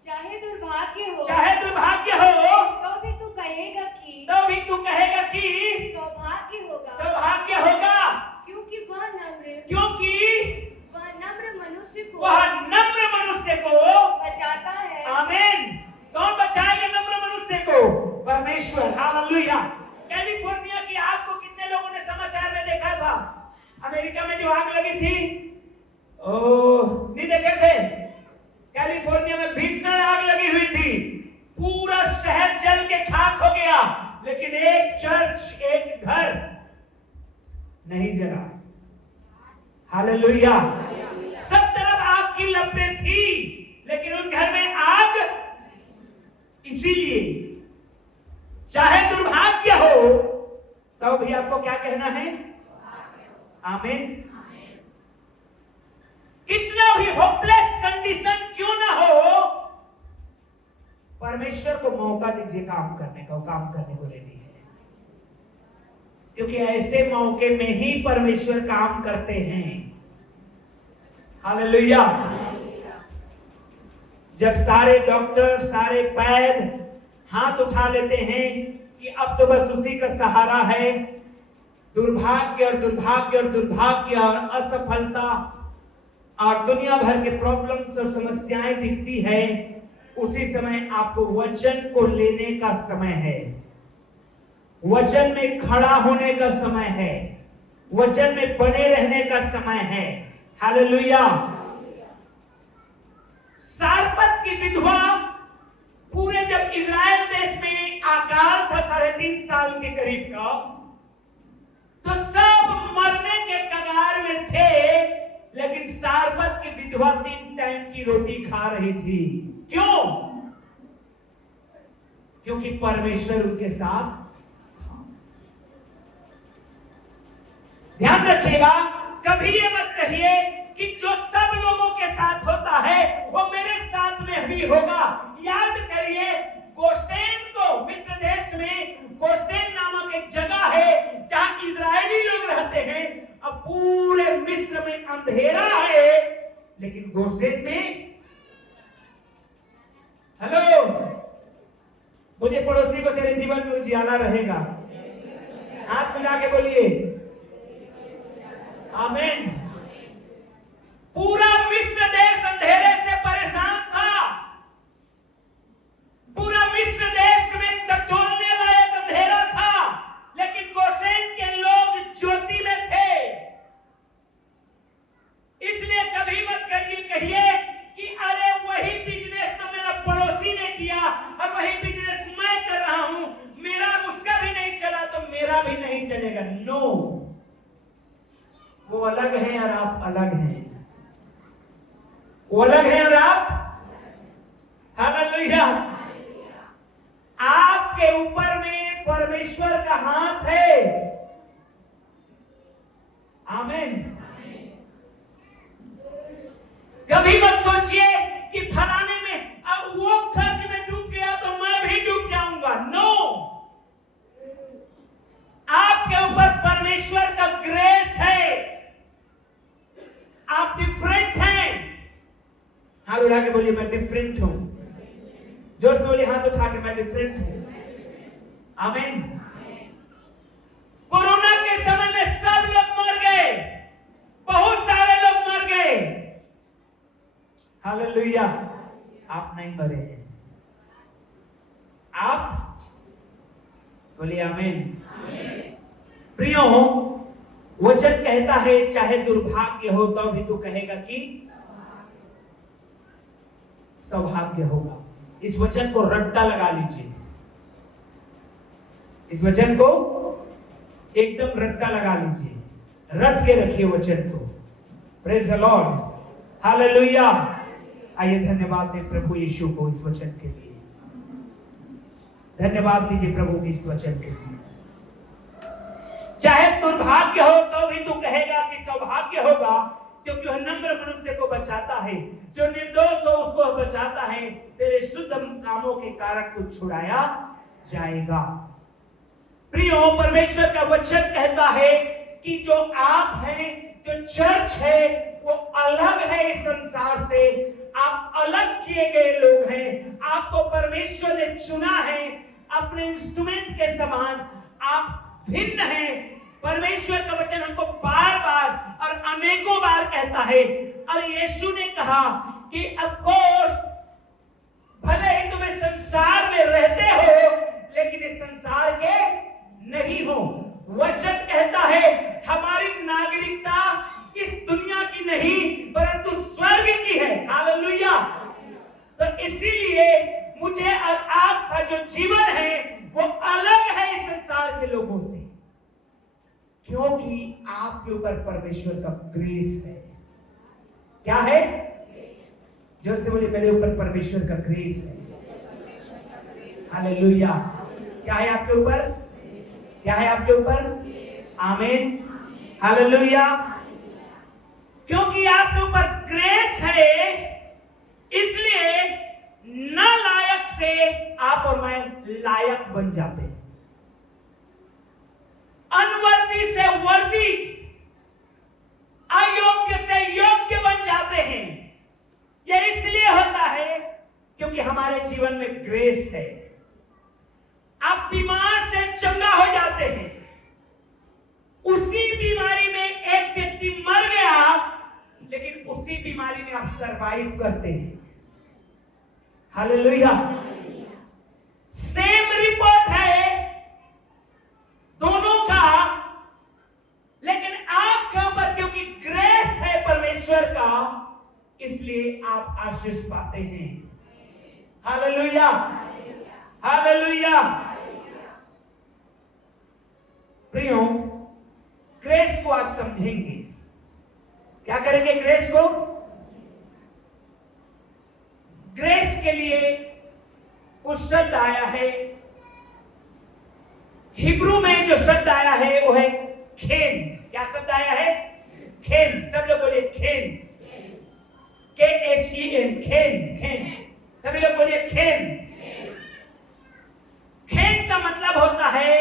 चाहे दुर्भाग्य हो, चाहे दुर्भाग्य हो तो भी तू कहेगा कि सौभाग्य होगा। सौभाग्य होगा, क्योंकि वह नम्र मनुष्य को बचाता है। आमीन। कौन बचाएगा नम्र मनुष्य को? परमेश्वर। हालेलुया। कैलिफोर्निया की आग को कितने लोगों ने समाचार में देखा था? अमेरिका में जो आग लगी थी, नहीं देखे थे? कैलिफोर्निया में भीषण आग लगी हुई थी, पूरा शहर जल के खाक हो गया, लेकिन एक चर्च, एक घर नहीं जला। हालेलुया। सब तरफ आग की लपटें थी, लेकिन उस घर में आग। इसीलिए चाहे दुर्भाग्य हो तो भी आपको क्या कहना है? आमीन। कितना भी होपलेस कंडीशन क्यों ना हो, परमेश्वर को मौका दीजिए काम करने का, काम करने को रेडी है। क्योंकि ऐसे मौके में ही परमेश्वर काम करते हैं। हालेलुया। जब सारे डॉक्टर, सारे वैद्य हाथ उठा लेते हैं कि अब तो बस उसी का सहारा है, दुर्भाग्य और दुर्भाग्य और दुर्भाग्य और असफलता और दुनिया भर के प्रॉब्लम्स और समस्याएं दिखती है, उसी समय आपको वचन को लेने का समय है, वचन में खड़ा होने का समय है, वचन में बने रहने का समय है। हालेलुया। सारपत की विधवा, पूरे जब इजराइल देश में अकाल था 3.5 साल के करीब का, तो सब मरने के कगार में थे, लेकिन सारपत की विधवा 3 टाइम की रोटी खा रही थी। क्यों? क्योंकि परमेश्वर उनके साथ था। ध्यान रखिएगा, कभी ये मत कहिए कि जो सब लोगों के साथ होता है वो मेरे साथ में भी होगा। याद करिए, गोशेन को, मिस्र देश में गोशेन नामक एक जगह उजियाला रहेगा। हाथ मिला के बोलिए आमीन। पूरा मिस्र देश अंधेरे से परेशान था। पूरा मिस्र देश में टटोलने लायक अंधेरा था, लेकिन गोशेन के लोग ज्योति में थे। इसलिए कभी मत कहिए कि अरे वही बिजनेस तो मेरा पड़ोसी ने किया और वही बिजनेस मैं कर रहा हूं, मेरा उसका भी नहीं चला तो मेरा भी नहीं चलेगा। नो, वो अलग है और आप अलग हैं। वो अलग है और आप, हालेलुया। आपके ऊपर में परमेश्वर का हाथ है। आमीन। कभी मत सोचिए कि फलाने में अब वो कर्ज में डूब गया तो मैं भी डूब जाऊंगा। नो, आपके ऊपर परमेश्वर का ग्रेस है। आप डिफरेंट हैं। हाथ उठा के बोलिए मैं डिफरेंट हूं। जोर से बोलिए हाथ उठा के मैं डिफरेंट हूं। आमीन। कोरोना के समय में सब लोग मर गए, बहुत सारे लोग मर गए। हालेलुया। आप नहीं मरे हैं। आप बोलिए आमीन। प्रियो, वचन कहता है चाहे दुर्भाग्य हो तो भी तू कहेगा कि सौभाग्य होगा। इस वचन को रट्टा लगा लीजिए। इस वचन को एकदम रट्टा लगा लीजिए, रट के रखिए वचन को। Praise the Lord, hallelujah. आइए धन्यवाद दें प्रभु यीशु को इस वचन के लिए। धन्यवाद दीजिए प्रभु की इस वचन के लिए। चाहे दुर्भाग्य हो तो भी तू कहेगा कि सौभाग्य होगा, क्योंकि वह नम्र मनुष्य को बचाता है। जो निर्दोष हो उसको बचाता है। तेरे शुद्ध कामों के कारण तू छुड़ाया जाएगा। प्रियो, परमेश्वर का वचन कहता है कि जो आप हैं, जो चर्च है, वो अलग है इस संसार से। आप अलग किए गए लोग हैं। आपको परमेश्वर ने चुना है अपने इंस्ट्रूमेंट के समान। आप भिन्न हैं। परमेश्वर का वचन हमको बार बार और अनेकों बार कहता है। और यीशु ने कहा कि अफकोर्स भले ही तुम इस संसार में रहते हो, लेकिन इस संसार के नहीं हो। वचन कहता है हमारी नागरिकता इस दुनिया की नहीं परंतु स्वर्ग की है। हालेलुया। तो इसीलिए मुझे और आपका जो जीवन है वो अलग है इस संसार के लोगों से, क्योंकि आपके ऊपर परमेश्वर का ग्रेस है। क्या है? जोर से बोलिए मेरे ऊपर परमेश्वर का ग्रेस है। हालेलुया। क्या है आपके ऊपर? क्या है आपके ऊपर? आमीन। हालेलुया। क्योंकि आपके ऊपर ग्रेस है, इसलिए न लायक से आप और मैं लायक बन जाते हैं। अनवर्दी से वर्दी, अयोग्य से योग्य बन जाते हैं। यह इसलिए होता है क्योंकि हमारे जीवन में ग्रेस है। आप बीमार से चंगा हो जाते हैं। उसी बीमारी में एक व्यक्ति मर गया, लेकिन उसी बीमारी में आप सरवाइव करते हैं। हालेलुया। सेम रिपोर्ट है दोनों का, लेकिन आपके ऊपर क्योंकि ग्रेस है परमेश्वर का, इसलिए आप आशीष पाते हैं। हालेलुया। हालेलुया। प्रियो, ग्रेस को आज समझेंगे। क्या करेंगे ग्रेस को? ग्रेस के लिए कुछ शब्द आया है। हिब्रू में जो शब्द आया है वो है खेन। क्या शब्द आया है? खेन। सब लोग बोलिए खेन। KHEN, खेन। खेन। सभी लोग बोलिए खेन। खेन का मतलब होता है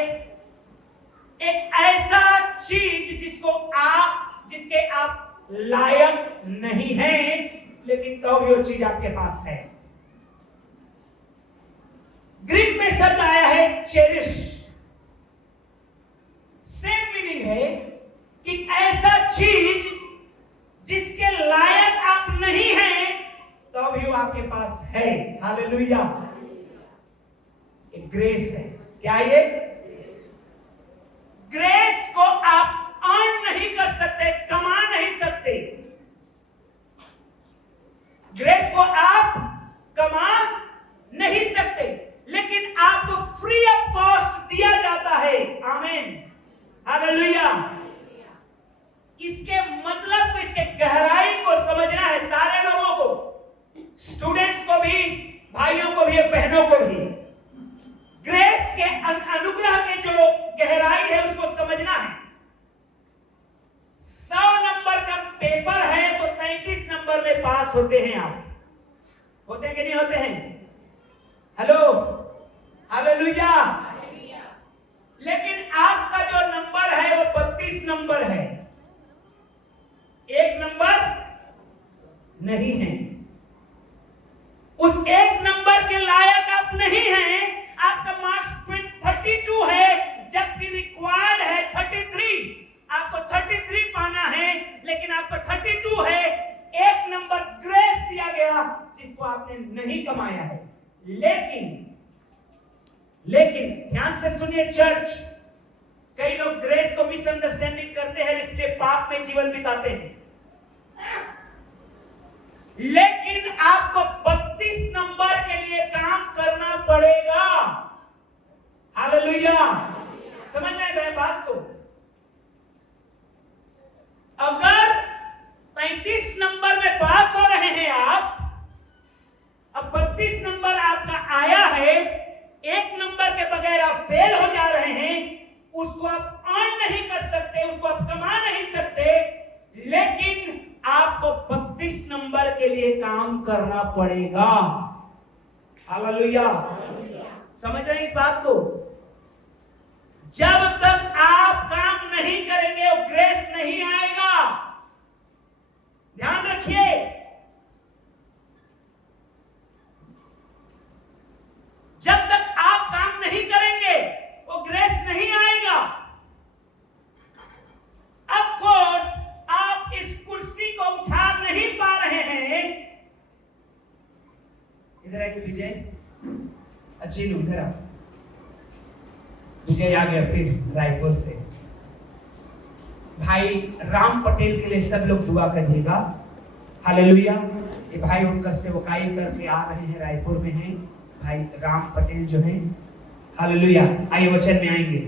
एक ऐसा चीज जिसके आप लायक नहीं हैं, लेकिन तो भी वो चीज आपके पास है। ग्रीक में शब्द आया है चेरिश। हालेलुया। एक ग्रेस है। क्या ये ग्रेस को आप अर्न नहीं कर सकते, कमा नहीं सकते। ग्रेस को आप कमा नहीं सकते, लेकिन आपको फ्री ऑफ कॉस्ट दिया जाता है। आमीन, हालेलुया। इसके मतलब को, इसके गहराई को समझना है सारे लोगों को, स्टूडेंट्स को भी, भाइयों को भी, बहनों को भी। ग्रेस के अनुग्रह के जो गहराई है उसको समझना है। 100 नंबर का पेपर है तो 33 नंबर में पास होते हैं आप। होते हैं कि नहीं होते हैं? Hello, hallelujah. लेकिन आपका जो नंबर है वो 32 नंबर है, 1 नंबर नहीं है। उस 1 नंबर के लायक आप नहीं हैं। आपका मार्क्स 32 है, जबकि रिक्वायर्ड है 33। आपको 33 पाना है, लेकिन आपको 32 है। 1 नंबर ग्रेस दिया गया जिसको आपने नहीं कमाया है। लेकिन ध्यान से सुनिए चर्च, कई लोग ग्रेस को मिसअंडरस्टैंडिंग करते हैं, इसलिए पाप में जीवन बिताते हैं। लेकिन आपको 32 नंबर के लिए काम करना पड़ेगा। हालेलुया, समझ में आए बात को? अगर 33 नंबर में पास हो रहे हैं आप, अब 32 नंबर आपका आया है, 1 नंबर के बगैर आप फेल हो जा रहे हैं, उसको आप अर्न नहीं कर सकते, उसको आप कमा नहीं सकते, लेकिन आपको 32 नंबर के लिए काम करना पड़ेगा। हालेलुया, समझ रहे हैं इस बात को? जब तक आप काम नहीं करेंगे वो ग्रेस नहीं आएगा। ध्यान रखिए, जब तक आप काम नहीं करेंगे वो ग्रेस नहीं आएगा। ऑफ कोर्स आप इस कुर्सी को उठा नहीं पा रहे हैं। इधर आइए विजय, अच्छी लो इधर आओ। विजय आ गया फिर रायपुर से। भाई राम पटेल के लिए सब लोग दुआ करिएगा। हालेलुया। ये भाई उनका सेवकाई करके आ रहे हैं, रायपुर में हैं भाई राम पटेल जो हैं। हालेलुया। आइए वचन में आएंगे।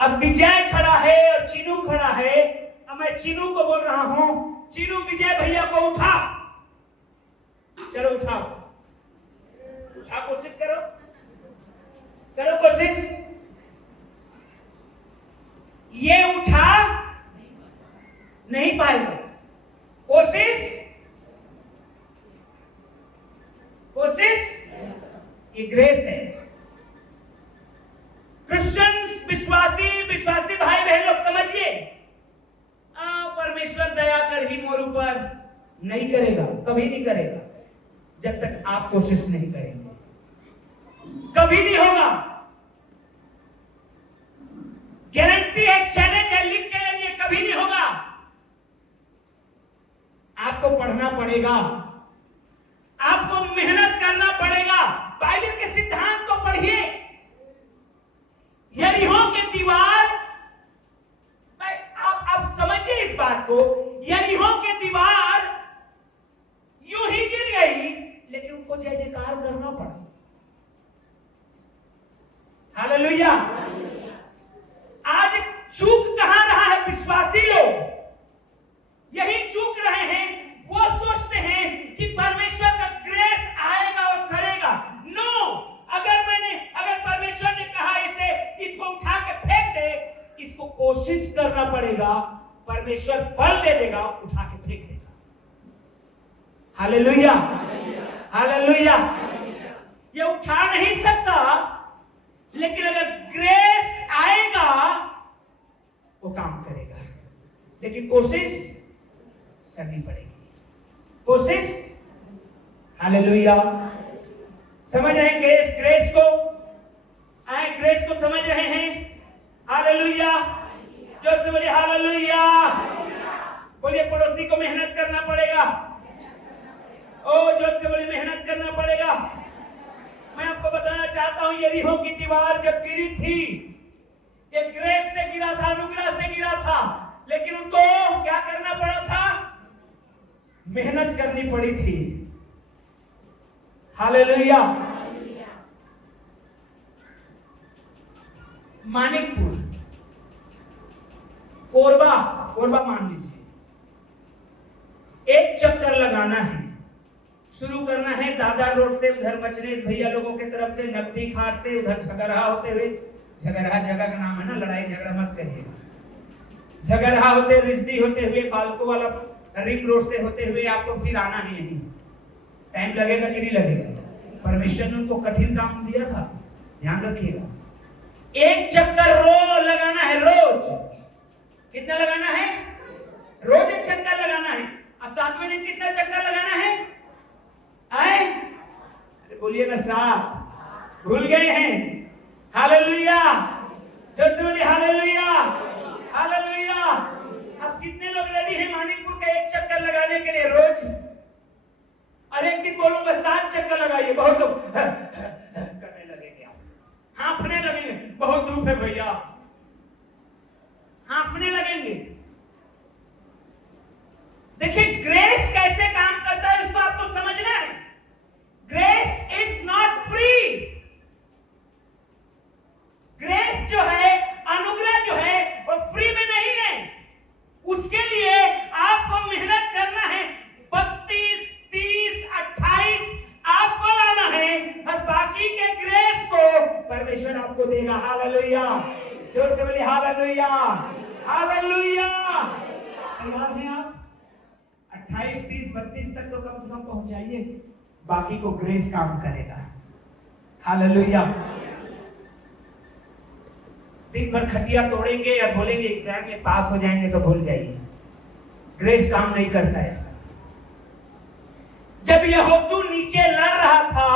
अब विजय खड़ा है और चीनू खड़ा है। अब मैं चीनू को बोल रहा हूं, चीनू विजय भैया को उठा, चलो उठाओ, उठा, कोशिश करो, करो कोशिश। ये उठा नहीं पाएगा, कोशिश, ये ग्रेस है। क्रिश्चियन विश्वासी भाई बहन लोग समझिए, परमेश्वर दया कर ही मोर ऊपर नहीं करेगा, कभी नहीं करेगा जब तक आप कोशिश नहीं करेंगे। कभी नहीं होगा, गारंटी है, चैलेंज है, लिख के लिए कभी नहीं होगा। आपको पढ़ना पड़ेगा, आपको मेहनत करना पड़ेगा। बाइबल के सिद्धांत को पढ़िए। यरीहो की दीवार, आप समझिए इस बात को, यरीहो की दीवार यूं ही गिर गई, लेकिन उनको जय जयकार करना पड़ा। हालेलुया। आज चूक कहां रहा है विश्वासी लोग? यही चूक रहे हैं। वो सोचते हैं कि परमेश्वर का ग्रेस आएगा और करेगा। नो, अगर परमेश्वर ने कहा इसको उठा के फेंक दे, इसको कोशिश करना पड़ेगा, परमेश्वर बल दे देगा, उठा के फेंक देगा। Hallelujah, hallelujah. ये उठा नहीं सकता, लेकिन अगर ग्रेस आएगा वो काम करेगा। लेकिन कोशिश करनी पड़ेगी, कोशिश। हालेलुया। समझ रहे हैं ग्रेस को? ग्रेस को समझ रहे हैं? हालेलुया। जो से बोलिए हालेलुया। बोलिए पड़ोसी को मेहनत करना पड़ेगा। जोर से बोले मेहनत करना पड़ेगा। मैं आपको बताना चाहता हूं, यरीहो की दीवार जब गिरी थी, ये ग्रेस से गिरा था, अनुग्रह से गिरा था, लेकिन उनको क्या करना पड़ा था? मेहनत करनी पड़ी थी। हालेलुया। मानिकपुर, कोरबा मान लीजिए, एक चक्कर लगाना है, शुरू करना है दादर रोड से, उधर बचनेश भैया लोगों के तरफ से, नकटी खाट से, उधर झगरहा होते हुए, झगरहा जगह का नाम है ना, लड़ाई झगड़ा मत करिएगा, झगरहा होते, रिजदी होते हुए, पालको वाला रिंग रोड से होते हुए आपको फिर आना है यहीं। टाइम लगेगा कि नहीं लगेगा? परमेश्वर ने उनको कठिन काम दिया था, ध्यान रखिएगा। एक चक्कर लगाना है रोज। कितना लगाना है? रोज एक चक्कर लगाना है। और 7वें दिन कितना चक्कर लगाना है? आए? अरे बोलिए ना, 7 भूल गए हैं? हालेलुया। जोर से बोलिए हालेलुया, हालेलुया। अब कितने लोग रेडी हैं मानिकपुर का एक चक्कर लगाने के लिए रोज? और एक दिन बोलूंगा 7 चक्कर लगाइए। बहुत लोग करने लगेंगे, हांफने लगेंगे, बहुत धूप है भैया, हांफने लगेंगे। देखिए ग्रेस कैसे काम करता है, इसको आपको समझना है। Grace is not free. Grace जो है, अनुग्रह जो है, वो फ्री में नहीं है। उसके लिए आपको मेहनत करना है। 32, 30, 28 आपको लाना है, और बाकी के ग्रेस को परमेश्वर आपको देगा। हालेलुया। जोर से बोलिए हालेलुया, हालेलुया। तैयार हैं आप? 28, 30, 32 तक तो कम से कम पहुंचाइए, बाकी को ग्रेस काम करेगा। हालेलुया। दिन भर खटिया तोड़ेंगे या बोलेंगे एग्जाम में पास हो जाएंगे तो भूल जाइए, ग्रेस काम नहीं करता है। जब यहोशू नीचे लड़ रहा था,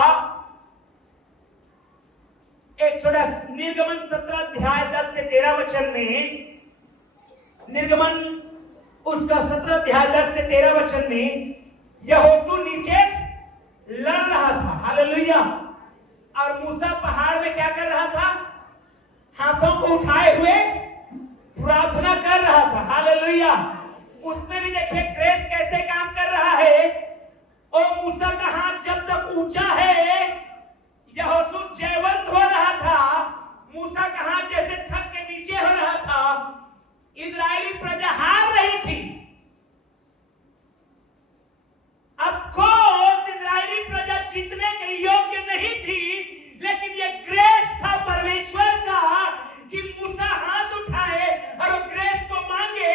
एक्सोडस निर्गमन 17 अध्याय 10 से 13 वचन में, निर्गमन उसका 17 अध्याय 10 से 13 वचन में यहोशू नीचे लड़ रहा था। हालेलुया। और मूसा पहाड़ में क्या कर रहा था? हाथों को उठाए हुए प्रार्थना कर रहा था। हालेलुया। उसमें भी देखिए ग्रेस कैसे काम कर रहा है। और मूसा का हाथ जब तक ऊंचा है, यहोशू जयवंत हो रहा था। मूसा का हाथ जैसे थक के नीचे हो रहा था, इजरायली प्रजा हार रही थी। अब कोर्स इजरायली प्रजा जीतने के योग्य नहीं थी, लेकिन ये ग्रेस था परमेश्वर का कि मूसा हाथ उठाए और ग्रेस को मांगे,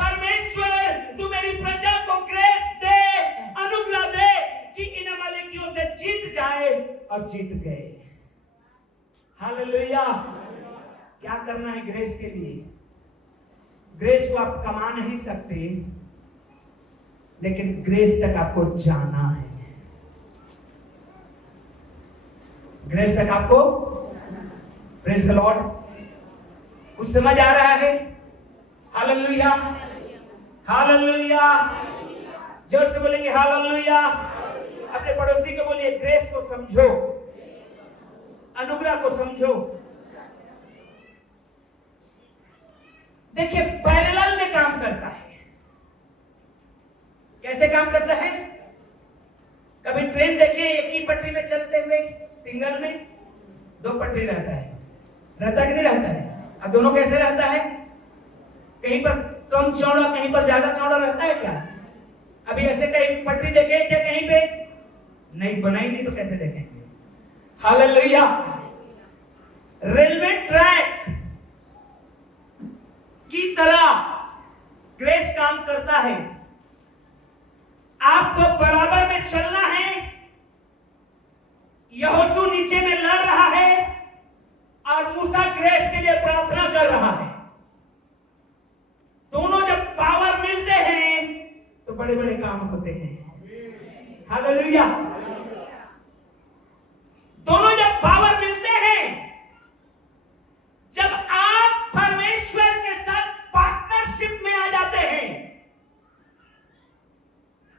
परमेश्वर तू मेरी प्रजा को ग्रेस दे, अनुग्रह दे कि इन अमालेकियों से जीत जाए, और जीत गए। हालेलुया। क्या करना है ग्रेस के लिए? ग्रेस को आप कमा नहीं सकते, लेकिन ग्रेस तक आपको जाना है। ग्रेस तक आपको, प्रेज द लॉर्ड। कुछ समझ आ रहा है? Hallelujah, hallelujah. जोर से बोलेंगे हालेलुया। अपने पड़ोसी को बोलिए ग्रेस को समझो, अनुग्रह को समझो। देखिए पैरेलल में काम करता है। कैसे काम करता है? कभी ट्रेन देखिए एक ही पटरी में चलते हुए, सिंगल में 2 पटरी रहता है कि नहीं रहता है? अब दोनों कैसे रहता है? कहीं पर कम चौड़ा, कहीं पर ज्यादा चौड़ा रहता है क्या? अभी ऐसे कहीं पटरी देखे क्या? कहीं पे नहीं बनाई, नहीं तो कैसे देखेंगे? हालेलुया। रेलवे ट्रैक की तरह ग्रेस काम करता है। आपको बराबर में चलना है। यहोशू नीचे में लड़ रहा है और मूसा ग्रेस के लिए प्रार्थना कर रहा है। दोनों जब पावर मिलते हैं तो बड़े बड़े काम होते हैं। हालेलुया। दोनों जब पावर मिलते हैं, जब आप परमेश्वर के साथ पार्टनरशिप में आ जाते हैं,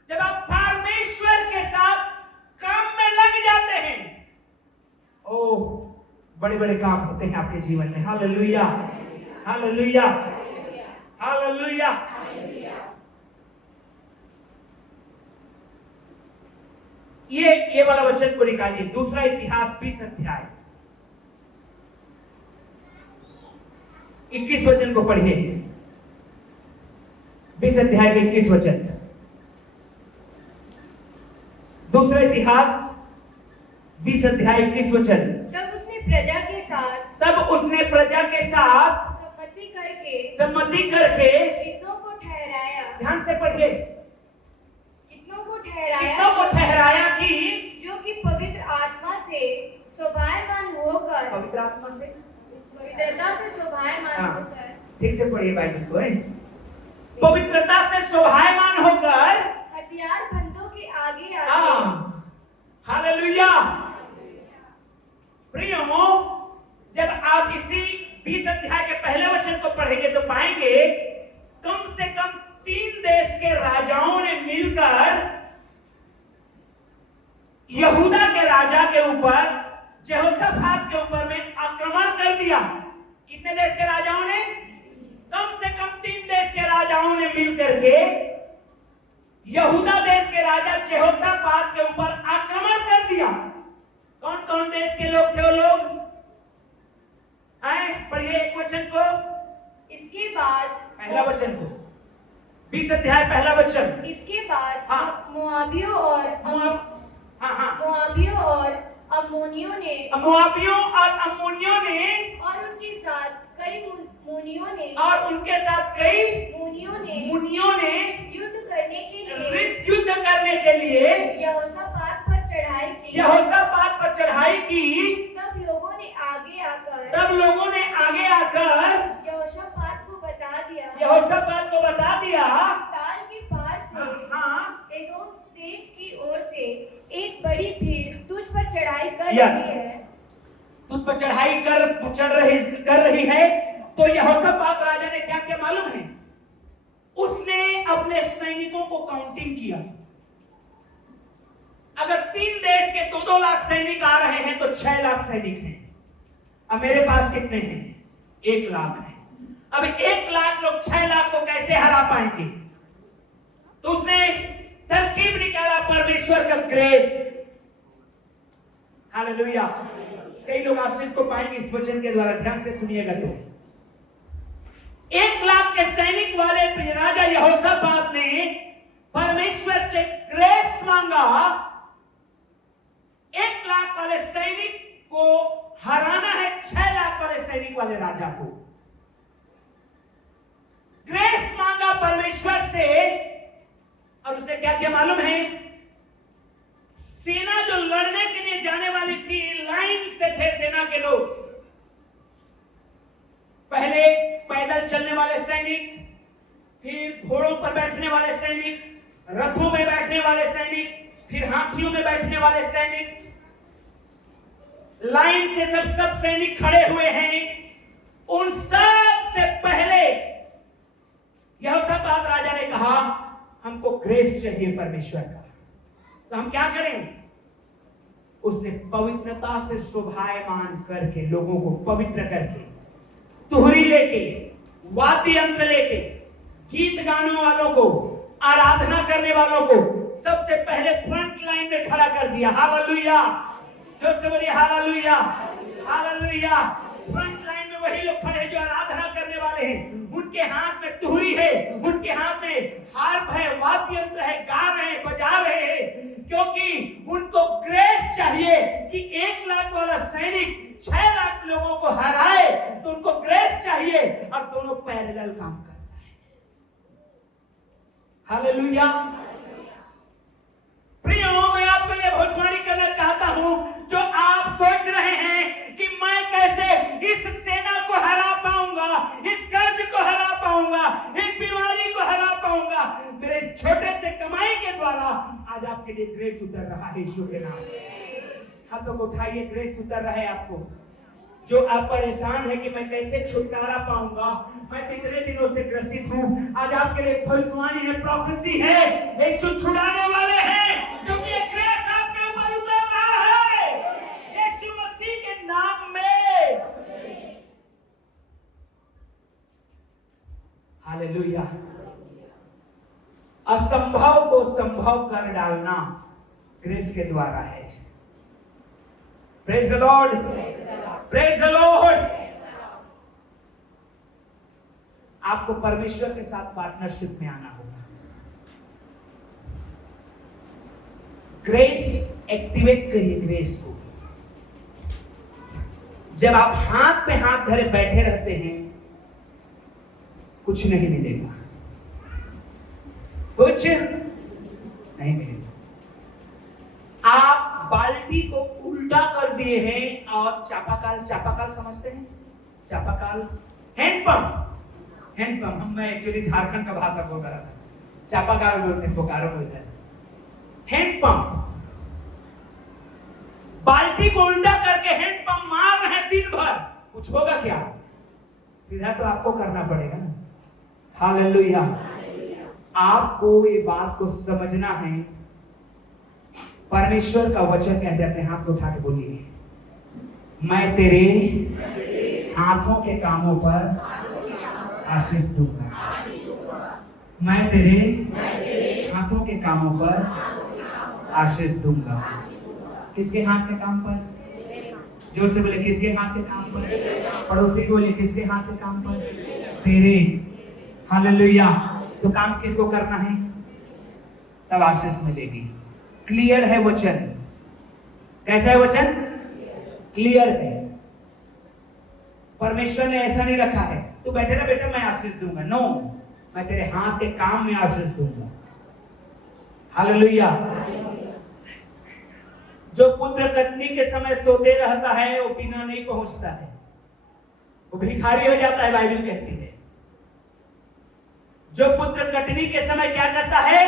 जब आप परमेश्वर के साथ बड़े बड़े काम होते हैं आपके जीवन में। Hallelujah, hallelujah, hallelujah. ये वाला वचन को निकालिए, दूसरा इतिहास 20 अध्याय 21 वचन को पढ़िए। 20 अध्याय के 21 वचन। दूसरा इतिहास 20 अध्याय 21 वचन। तब उसने प्रजा के साथ सम्मति करके कितनों को ठहराया। ध्यान से पढ़िए। कितनों को ठहराया कि जो कि पवित्र आत्मा से शोभायमान होकर, पवित्रता से शोभायमान होकर, ठीक से पढ़िए बाइबल को। पवित्रता से शोभायमान होकर हथियार बंदों के आगे हालेलुया। प्रियो, जब आप इसी 20 अध्याय के पहले वचन को पढ़ेंगे तो पाएंगे कम से कम 3 देश के राजाओं ने मिलकर यहूदा के राजा के ऊपर, यहोशापात के ऊपर में आक्रमण कर दिया। कितने देश के राजाओं ने? कम से कम 3 देश के राजाओं ने मिलकर के यहूदा देश के राजा यहोशापात के ऊपर आक्रमण कर दिया। कौन कौन देश के लोग थे वो लोग? आए पढ़िए एक वचन को। इसके बाद पहला वचन को, 20 अध्याय पहला वचन। इसके बाद मोआबियों और अम्मोनियों ने और उनके साथ कई मुनियों ने युद्ध करने के लिए यहोशापात पर चढ़ाई की। तब लोगों ने आगे आकर यहोशापात को बता दिया ताल के पास से एदोम देश की ओर से एक बड़ी भीड़ तुझ पर चढ़ाई कर रही है। तुझ पर चढ़ाई कर रही है। तो यहोशापात राजा ने क्या किया मालूम है? उसने अपने सैनिकों को काउंटिंग किया। अगर 3 देश के 2-2 लाख सैनिक आ रहे हैं तो 6 लाख सैनिक हैं। अब मेरे पास कितने हैं? 1 लाख है। अब 1 लाख लोग 6 लाख को कैसे हरा पाएंगे? तो उसने तरकीब निकाला, परमेश्वर का ग्रेस। हालेलुया। कई लोग आशीष को पाएंगे इस वचन के द्वारा। ध्यान से सुनिएगा। तो 1 लाख के सैनिक वाले राजा यहोशापात ने परमेश्वर से ग्रेस मांगा। 1 लाख वाले सैनिक को हराना है 6 लाख वाले सैनिक वाले राजा को। ग्रेस मांगा परमेश्वर से। और उसने क्या किया मालूम है? सेना जो लड़ने के लिए जाने वाली थी, लाइन से थे सेना के लोग। पहले पैदल चलने वाले सैनिक, फिर घोड़ों पर बैठने वाले सैनिक, रथों में बैठने वाले सैनिक, फिर हाथियों में बैठने वाले सैनिक। लाइन से सब सैनिक खड़े हुए हैं। उन सब से पहले यहोशापात राजा ने कहा हमको ग्रेस चाहिए परमेश्वर का। तो हम क्या करें? उसने पवित्रता से शोभायमान करके, लोगों को पवित्र करके, तुहरी लेके, वाद्य यंत्र लेके, गीत गाने वालों को, आराधना करने वालों को सबसे पहले फ्रंट लाइन में खड़ा कर दिया। हालेलुया। जो से बोलिए हालेलुया, हालेलुया। फ्रंट लाइन में वही लोग खड़े हैं जो आराधना करने वाले हैं। उनके हाथ में तुहरी है, उनके हाथ में हार्प है, वाद्य यंत्र है, गा रहे हैं, बजा रहे हैं। क्योंकि उनको ग्रेस चाहिए कि 1 लाख वाला सैनिक 6 लाख लोगों को हराए। तो उनको ग्रेस चाहिए और दोनों पैरेलल काम करता है। हालेलुया। प्रियो, मैं आपको यह भविष्यवाणी करना चाहता हूं। जो आप सोच रहे हैं कि मैं कैसे इस सेना को हरा पाऊंगा, इस कर्ज को हरा पाऊंगा, इस बीमारी को हरा पाऊंगा, मेरे छोटे से कमाई के द्वारा आज आपके लिए ग्रेस उतर रहा है यीशु के नाम। हाथों को उठाइए, ग्रेस उतर रहा है आपको। जो आप परेशान है कि मैं कैसे छुटकारा पाऊंगा, मैं तो इतने दिनों से ग्रसित हूं, आज आपके लिए भविष्यवाणी है, प्रोफेसी है। यीशु छुड़ाने वाले हैं, क्योंकि ये ग्रेस आपके ऊपर उतर रहा है। यीशु मसीह के नाम में हालेलुया। असंभव को संभव कर डालना ग्रेस के द्वारा है। Praise the Lord, praise the Lord. आपको परमेश्वर के साथ पार्टनरशिप में आना होगा। ग्रेस एक्टिवेट करिए ग्रेस को। जब आप हाथ पे हाथ धरे बैठे रहते हैं कुछ नहीं मिलेगा, कुछ नहीं मिलेगा। आप बाल्टी को उल्टा कर दिए हैं और चापाकल, चापाकल समझते हैं? चापाकल हैंडपंप, हैंडपंप हम, मैं एक्चुअली झारखंड का भाषा बोल रहा था, चापाकल बोलते हैं बोकारो में इधर। हैंडपंप, बाल्टी को उल्टा करके हैंडपंप मार रहे हैं दिन भर, कुछ होगा क्या? सीधा तो आपको करना पड़ेगा ना। हालेलुया। आपको ये बात को समझना है। परमेश्वर का वचन कहते हैं, अपने हाथ को उठा के बोलिए, मैं तेरे हाथों के कामों पर आशीष दूंगा। मैं तेरे हाथों के कामों पर आशीष दूंगा। किसके हाथ के काम पर? जोर से बोले, किसके हाथ के काम पर? पड़ोसी बोले, किसके हाथ के काम पर? तेरे। हालेलुया। तो काम किसको करना है? तब आशीष मिलेगी। क्लियर है वचन? कैसा है वचन? क्लियर है। परमेश्वर ने ऐसा नहीं रखा है तू बैठे रह बेटा मैं आशीष दूंगा। नो, मैं तेरे हाथ के काम में आशीष दूंगा। हालेलुया। जो पुत्र कटनी के समय सोते रहता है वो बिना नहीं पहुंचता है, वो भिखारी हो जाता है, बाइबल कहती है। जो पुत्र कटनी के समय क्या करता है?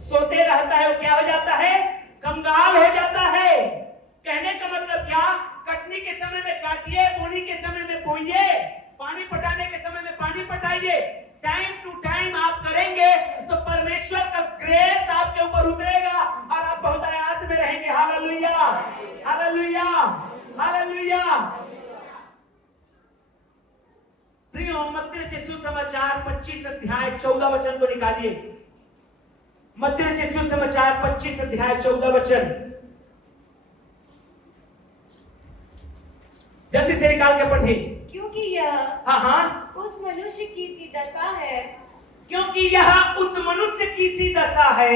सोते रहता है, वो क्या हो जाता है? कंगाल हो जाता है। कहने का मतलब क्या? कटनी के समय में काटिए, बोनी के समय में बोइए, पानी पटाने के समय में पानी पटाइए। टाइम टू टाइम आप करेंगे तो परमेश्वर का ग्रेस आपके ऊपर उतरेगा और आप बहुत आयात में रहेंगे। Hallelujah, hallelujah, hallelujah. प्रियो, मत्ती रचित सुसमाचार 25 अध्याय 14 वचन को निकालिए। मत्ती रचित सुसमाचार 25 अध्याय 14 वचन जल्दी से निकाल के पढ़िए। क्योंकि यह उस मनुष्य की सी दशा है, क्योंकि यह उस मनुष्य की सी दशा है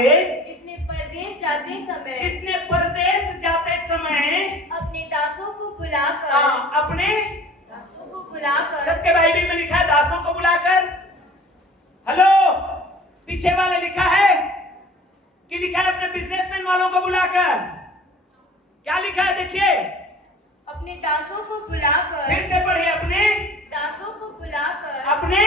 जिसने परदेश जाते समय, जिसने परदेश जाते समय अपने दासों को बुलाकर, अपने दासों को बुलाकर, सबके बाइबल में लिखा है दासों को बुलाकर। हेलो, पीछे वाले लिखा है कि लिखा है अपने बिजनेसमैन वालों को बुलाकर? क्या लिखा है देखिए, अपने दासों को बुलाकर। फिर से पढ़िए, अपने दासों को बुलाकर, अपने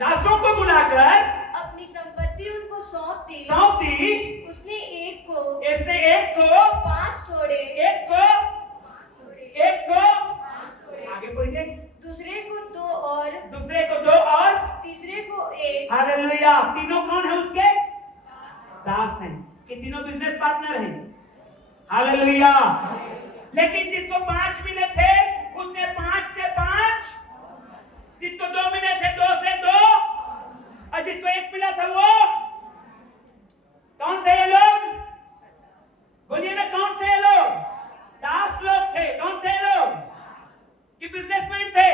दासों को बुलाकर अपनी संपत्ति उनको सौंप दी। उसने एक को 5 तोड़े, एक को 5 तोड़े। आगे पढ़िए। दूसरे को 2 और तीसरे को 1। हालेलुया। तीनों कौन है उसके? दास हैं। कि तीनों बिजनेस पार्टनर हैं। हालेलुया। लेकिन जिसको 5 मिले थे उसने 5 से 5, जिसको 2 मिले थे 2 से 2, और जिसको 1 मिला था वो कौन थे? ये लोग बोलिए ना, कौन थे ये लोग? दास लोग थे। कौन थे ये लोग? कि बिजनेसमैन थे?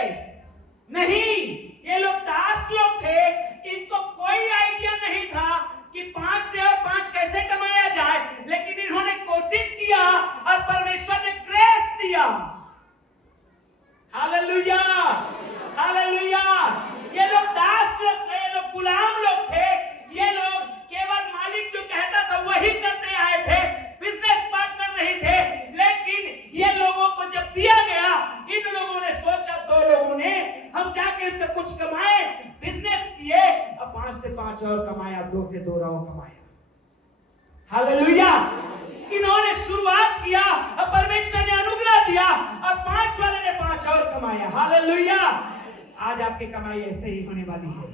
नहीं, ये लोग दास लोग थे। इनको कोई आइडिया नहीं था कि 5 से 5 कैसे कमाया जाए, लेकिन इन्होंने कोशिश किया और परमेश्वर ने ग्रेस दिया। Hallelujah, hallelujah. ये लोग दास लोग थे, ये लोग गुलाम लोग थे, ये लोग केवल मालिक जो कहता था वही करते आए थे, बिजनेस पार्टनर नहीं थे। लेकिन ये लोगों को जब दिया गया, इन लोगों ने सोचा, 2 लोगों ने, हम जाके इससे कुछ कमाए, बिजनेस किए और 5 से 5 और कमाया, 2 से 2 और कमाया। हालेलुया। इन्होंने शुरुआत किया और परमेश्वर ने अनुग्रह दिया और 5 वाले ने 5 और कमाया। हालेलुया। आज आपकी कमाई ऐसे ही होने वाली है।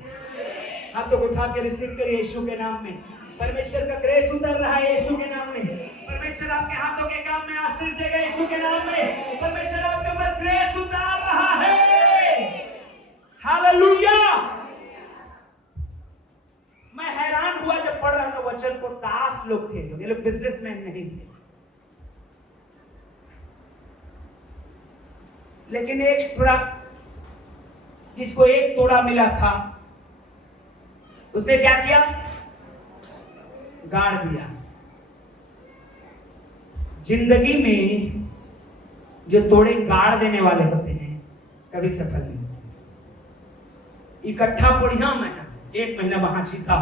हाथों को उठा के रिसीव करिए यीशु के नाम में। परमेश्वर का ग्रेस उतर रहा है यीशु के नाम में। परमेश्वर आपके हाथों के काम में आशीष देगा यीशु के नाम में। परमेश्वर आपके ऊपर ग्रेस उतार रहा है। हालेलुया। ये लोग बिजनेसमैन नहीं थे, लेकिन एक थोड़ा, जिसको एक तोड़ा मिला था, उसने क्या किया? गाड़ दिया। जिंदगी में जो तोड़े गाड़ देने वाले होते हैं कभी सफल नहीं होते। इकट्ठा बढ़िया महीना, 1 महीना वहां छीता,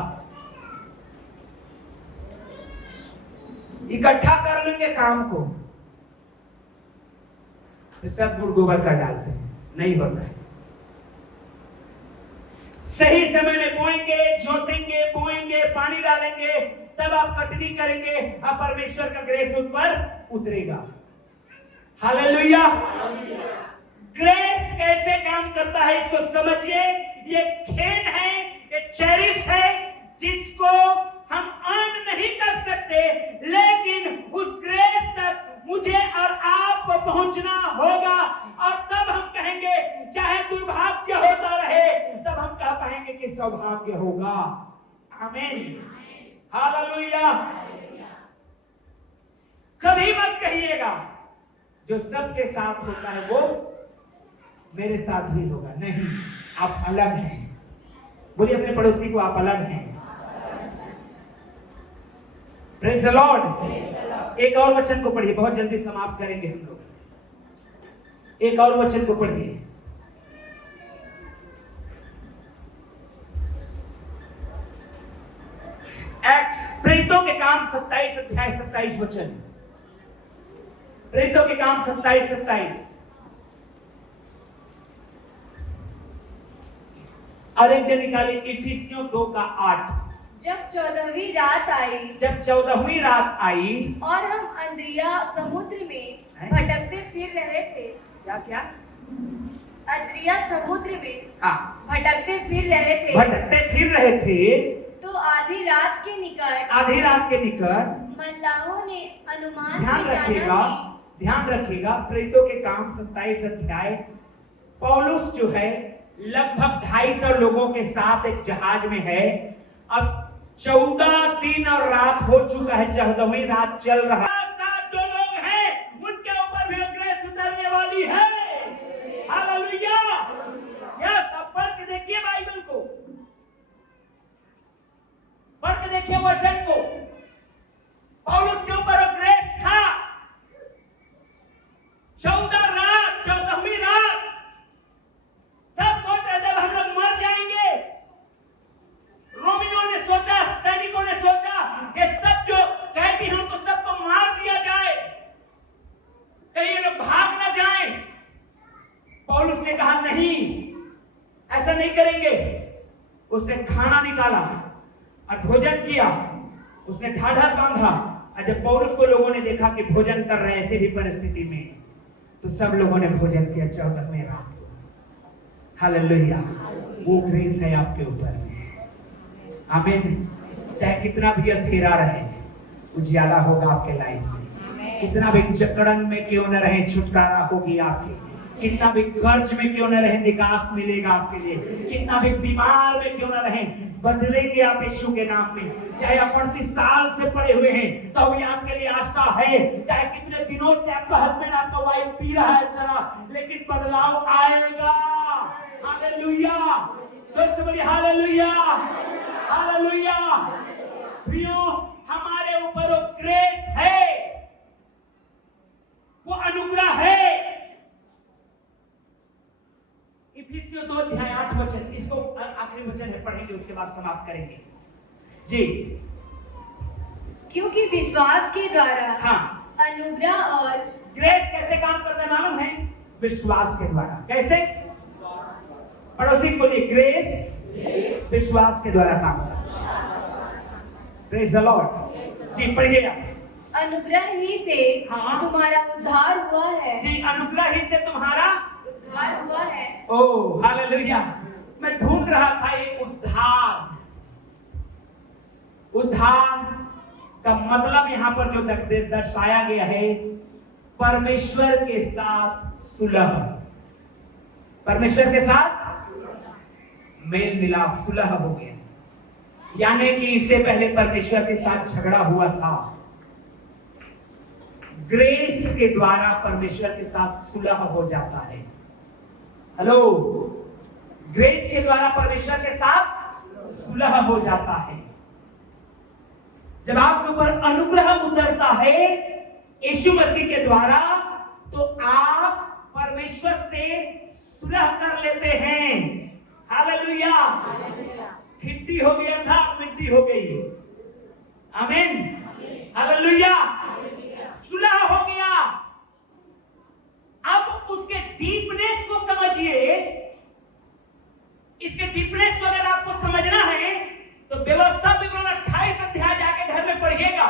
इकट्ठा कर लेंगे काम को, फिर सब गुड़ गोबर कर डालते हैं, नहीं होता है। सही समय में बोएंगे, जोतेंगे, बोएंगे, पानी डालेंगे, तब आप कटनी करेंगे, अब परमेश्वर का ग्रेस उन पर उतरेगा। हालेलुया। ग्रेस कैसे काम करता है इसको समझिए। ये खेन है, ये चेरिश है, जिसको हम अर्न नहीं कर सकते, लेकिन उस ग्रेस तक मुझे और आपको पहुंचना होगा, और तब हम कहेंगे, चाहे दुर्भाग्य होता रहे, तब हम कह पाएंगे कि सौभाग्य होगा। आमीन, हालेलुया। कभी मत कहिएगा जो सबके साथ होता है वो मेरे साथ भी होगा। नहीं, आप अलग हैं। बोलिए अपने पड़ोसी को, आप अलग हैं। Praise the Lord. एक और वचन को पढ़िए, बहुत जल्दी समाप्त करेंगे हम लोग। एक और वचन को पढ़िए, एक्ट्स, प्रेरितों के काम 27 अध्याय 27 वचन। प्रेरितों के काम 27-27। और एक जन निकाले इफिसियों 2:8। जब 14वीं रात आई, जब 14वीं रात आई और हम अंद्रिया समुद्र में भटकते फिर रहे थे। क्या क्या? अंद्रिया समुद्र में हाँ, भटकते फिर रहे थे। भटकते फिर रहे थे, तो आधी रात के निकट मल्लाहों ने अनुमान ध्यान से रखिएगा, जाना कि ध्यान रखिएगा। प्रेरितों के काम 27 अध्याय। पौलुस जो है लगभग 250 लोगों के साथ एक जहाज में है। अब 14 दिन और रात हो चुका है, 14वीं रात चल रहा है। जो लोग हैं उनके ऊपर भी ग्रेस उतरने वाली है। हालेलुया। यस, अब पढ़ के देखिए बाइबल को, पढ़ के देखिए वचन को। पौलुस के ऊपर ग्रेस था। 14वीं रात सब सोच रहे जब हम लोग मर जाएंगे। रोमियों ने सोचा, सैनिकों ने सोचा, ये सब जो कैदी हैं उनको सबको मार दिया जाए, कहीं ये लोग भाग ना जाए। पौलुस ने कहा नहीं, ऐसा नहीं करेंगे। उसने खाना निकाला और भोजन किया। उसने ढाढ़स बांधा, और जब पौलुस को लोगों ने देखा कि भोजन कर रहे हैं ऐसी भी परिस्थिति में, तो सब लोगों ने भोजन किया 14वीं रात को। हालेलुया। वो ग्रेस है आपके ऊपर में। आमीन। चाहे कितना भी अंधेरा रहे, उजियाला होगा आपके लाइफ में। कितना भी जकड़न में क्यों न रहे, छुटकारा होगी आपकी। कितना भी कर्ज में क्यों न रहे, निकास मिलेगा आपके लिए। कितना भी बीमार में क्यों न रहे, बदलेंगे आप यीशु के नाम में। चाहे आप 38 साल से पड़े हुए हैं तो भी आपके लिए आशा है। चाहे कितने दिनों से आपका हस्बैंड, आपका वाइफ पी रहा है शराब, लेकिन बदलाव आएगा। हालेलुया। जोर से बोलिए हालेलुया, हालेलुया। प्रियो, हमारे ऊपर वो ग्रेस है, वो अनुग्रह है। इफिसियों 2:8 वचन, इसको आखिरी वचन है, पढ़ेंगे उसके बाद समाप्त करेंगे जी। क्योंकि विश्वास के द्वारा हाँ, अनुग्रह और ग्रेस कैसे काम करता है मालूम है? विश्वास के द्वारा। कैसे? पड़ोसी को बोलिए, ग्रेस विश्वास के द्वारा काम करता है। Praise the Lord. जी पढ़िए आप। अनुग्रह ही से हाँ। तुम्हारा उद्धार हुआ है। जी, अनुग्रह ही से तुम्हारा उद्धार हुआ है। Oh hallelujah. मैं ढूंढ रहा था ये उद्धार। उद्धार का मतलब यहाँ पर जो दर्शाया गया है, परमेश्वर के साथ सुलह। परमेश्वर के साथ मेल मिलाप, सुलह हो गया। यानी कि इससे पहले परमेश्वर के साथ झगड़ा हुआ था, ग्रेस के द्वारा परमेश्वर के साथ सुलह हो जाता है। हेलो, ग्रेस के द्वारा परमेश्वर के साथ सुलह हो जाता है। जब आपके ऊपर अनुग्रह उतरता है यीशु मसीह के द्वारा, तो आप परमेश्वर से सुलह कर लेते हैं। हालेलुया। मिट्टी हो गया था, मिट्टी हो गई। आमीन। हालेलुया। सुलह हो गया। अब उसके डीपनेस को समझिए। इसके डीपनेस को अगर आपको समझना है तो व्यवस्था विवरण 28 अध्याय जाके घर में पढ़िएगा।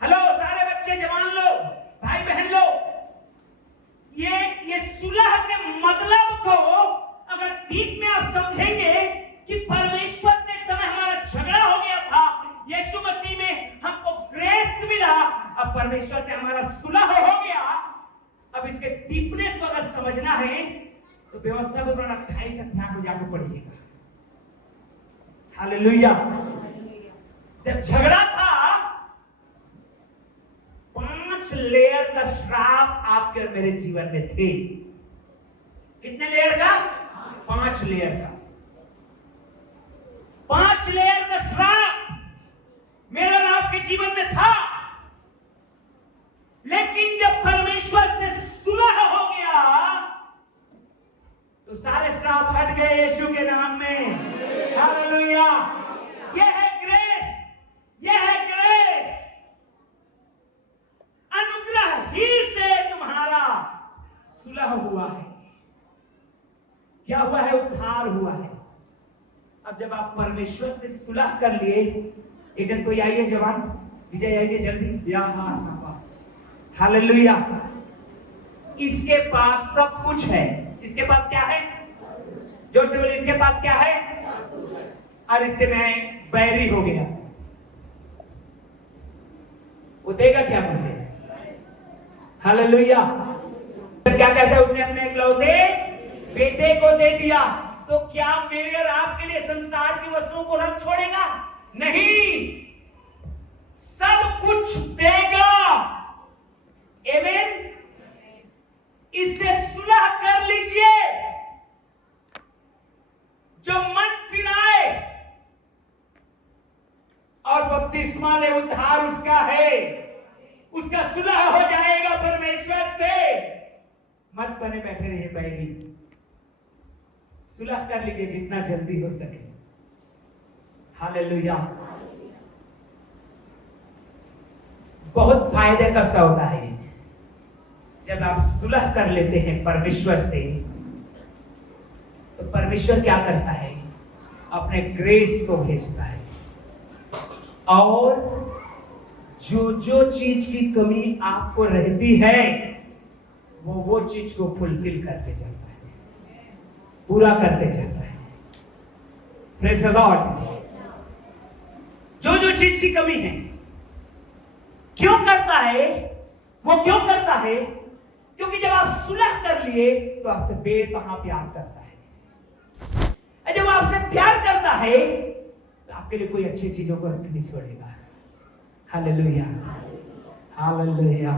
हेलो सारे बच्चे, जवान लोग, भाई बहन लोग, ये सुलह के मतलब को अगर डीप में आप समझेंगे कि परमेश्वर से एक समय हमारा झगड़ा हो गया था, यीशु मसीह में हमको ग्रेस मिला, अब परमेश्वर से हमारा सुलह हो गया। अब इसके डीपनेस को अगर समझना है तो व्यवस्था विवरण 28 अध्याय को जाकर पढ़िएगा। हालेलुया। जब झगड़ा था, 5 लेयर का श्राप आपके और मेरे जीवन में थे। कितने लेयर का? 5 लेयर का। 5 लेयर का श्राप मेरे और आपके जीवन में था। लेकिन जब परमेश्वर से सुलह हो गया तो सारे श्राप हट गए यीशु के नाम में। हालेलुया। यह है ग्रेस, यह है ग्रेस। अनुग्रह ही से तुम्हारा सुलह हुआ है। क्या हुआ है? उद्धार हुआ है। अब जब आप परमेश्वर से सुलह कर लिए, एक दिन कोई आइए जवान, विजय आइए जल्दी। हालेलुया। इसके पास सब कुछ है। इसके पास क्या है? जोर से बोलिए, इसके पास क्या है? और इससे मैं बैरी हो गया, वो देगा क्या मुझे? हालेलुया। क्या कहता है? उसने अपने इकलौते बेटे को दे दिया। तो क्या मेरे और आपके लिए संसार की वस्तुओं को रब छोड़ेगा? नहीं, सब कुछ देगा। आमीन। इससे सुलह कर लीजिए। जो मन फिराए और बपतिस्मा ले, उद्धार उसका है, उसका सुलह हो जाएगा परमेश्वर से। मत बने बैठे रहिए बैरी, सुलह कर लीजिए जितना जल्दी हो सके। हालेलुया। बहुत फायदे का सौदा है जब आप सुलह कर लेते हैं परमेश्वर से। तो परमेश्वर क्या करता है? अपने ग्रेस को भेजता है, और जो जो चीज की कमी आपको रहती है वो चीज को फुलफिल करके जाता है, पूरा करके जाता है। Praise the Lord. जो जो चीज की कमी है, क्यों करता है? वो क्यों करता है? क्योंकि जब आप सुलह कर लिए तो आपसे बेतहा प्यार करता है। जब आपसे प्यार करता है तो आपके लिए कोई अच्छी चीजों को नहीं छोड़ेगा। हालेलुया। हालेलुया।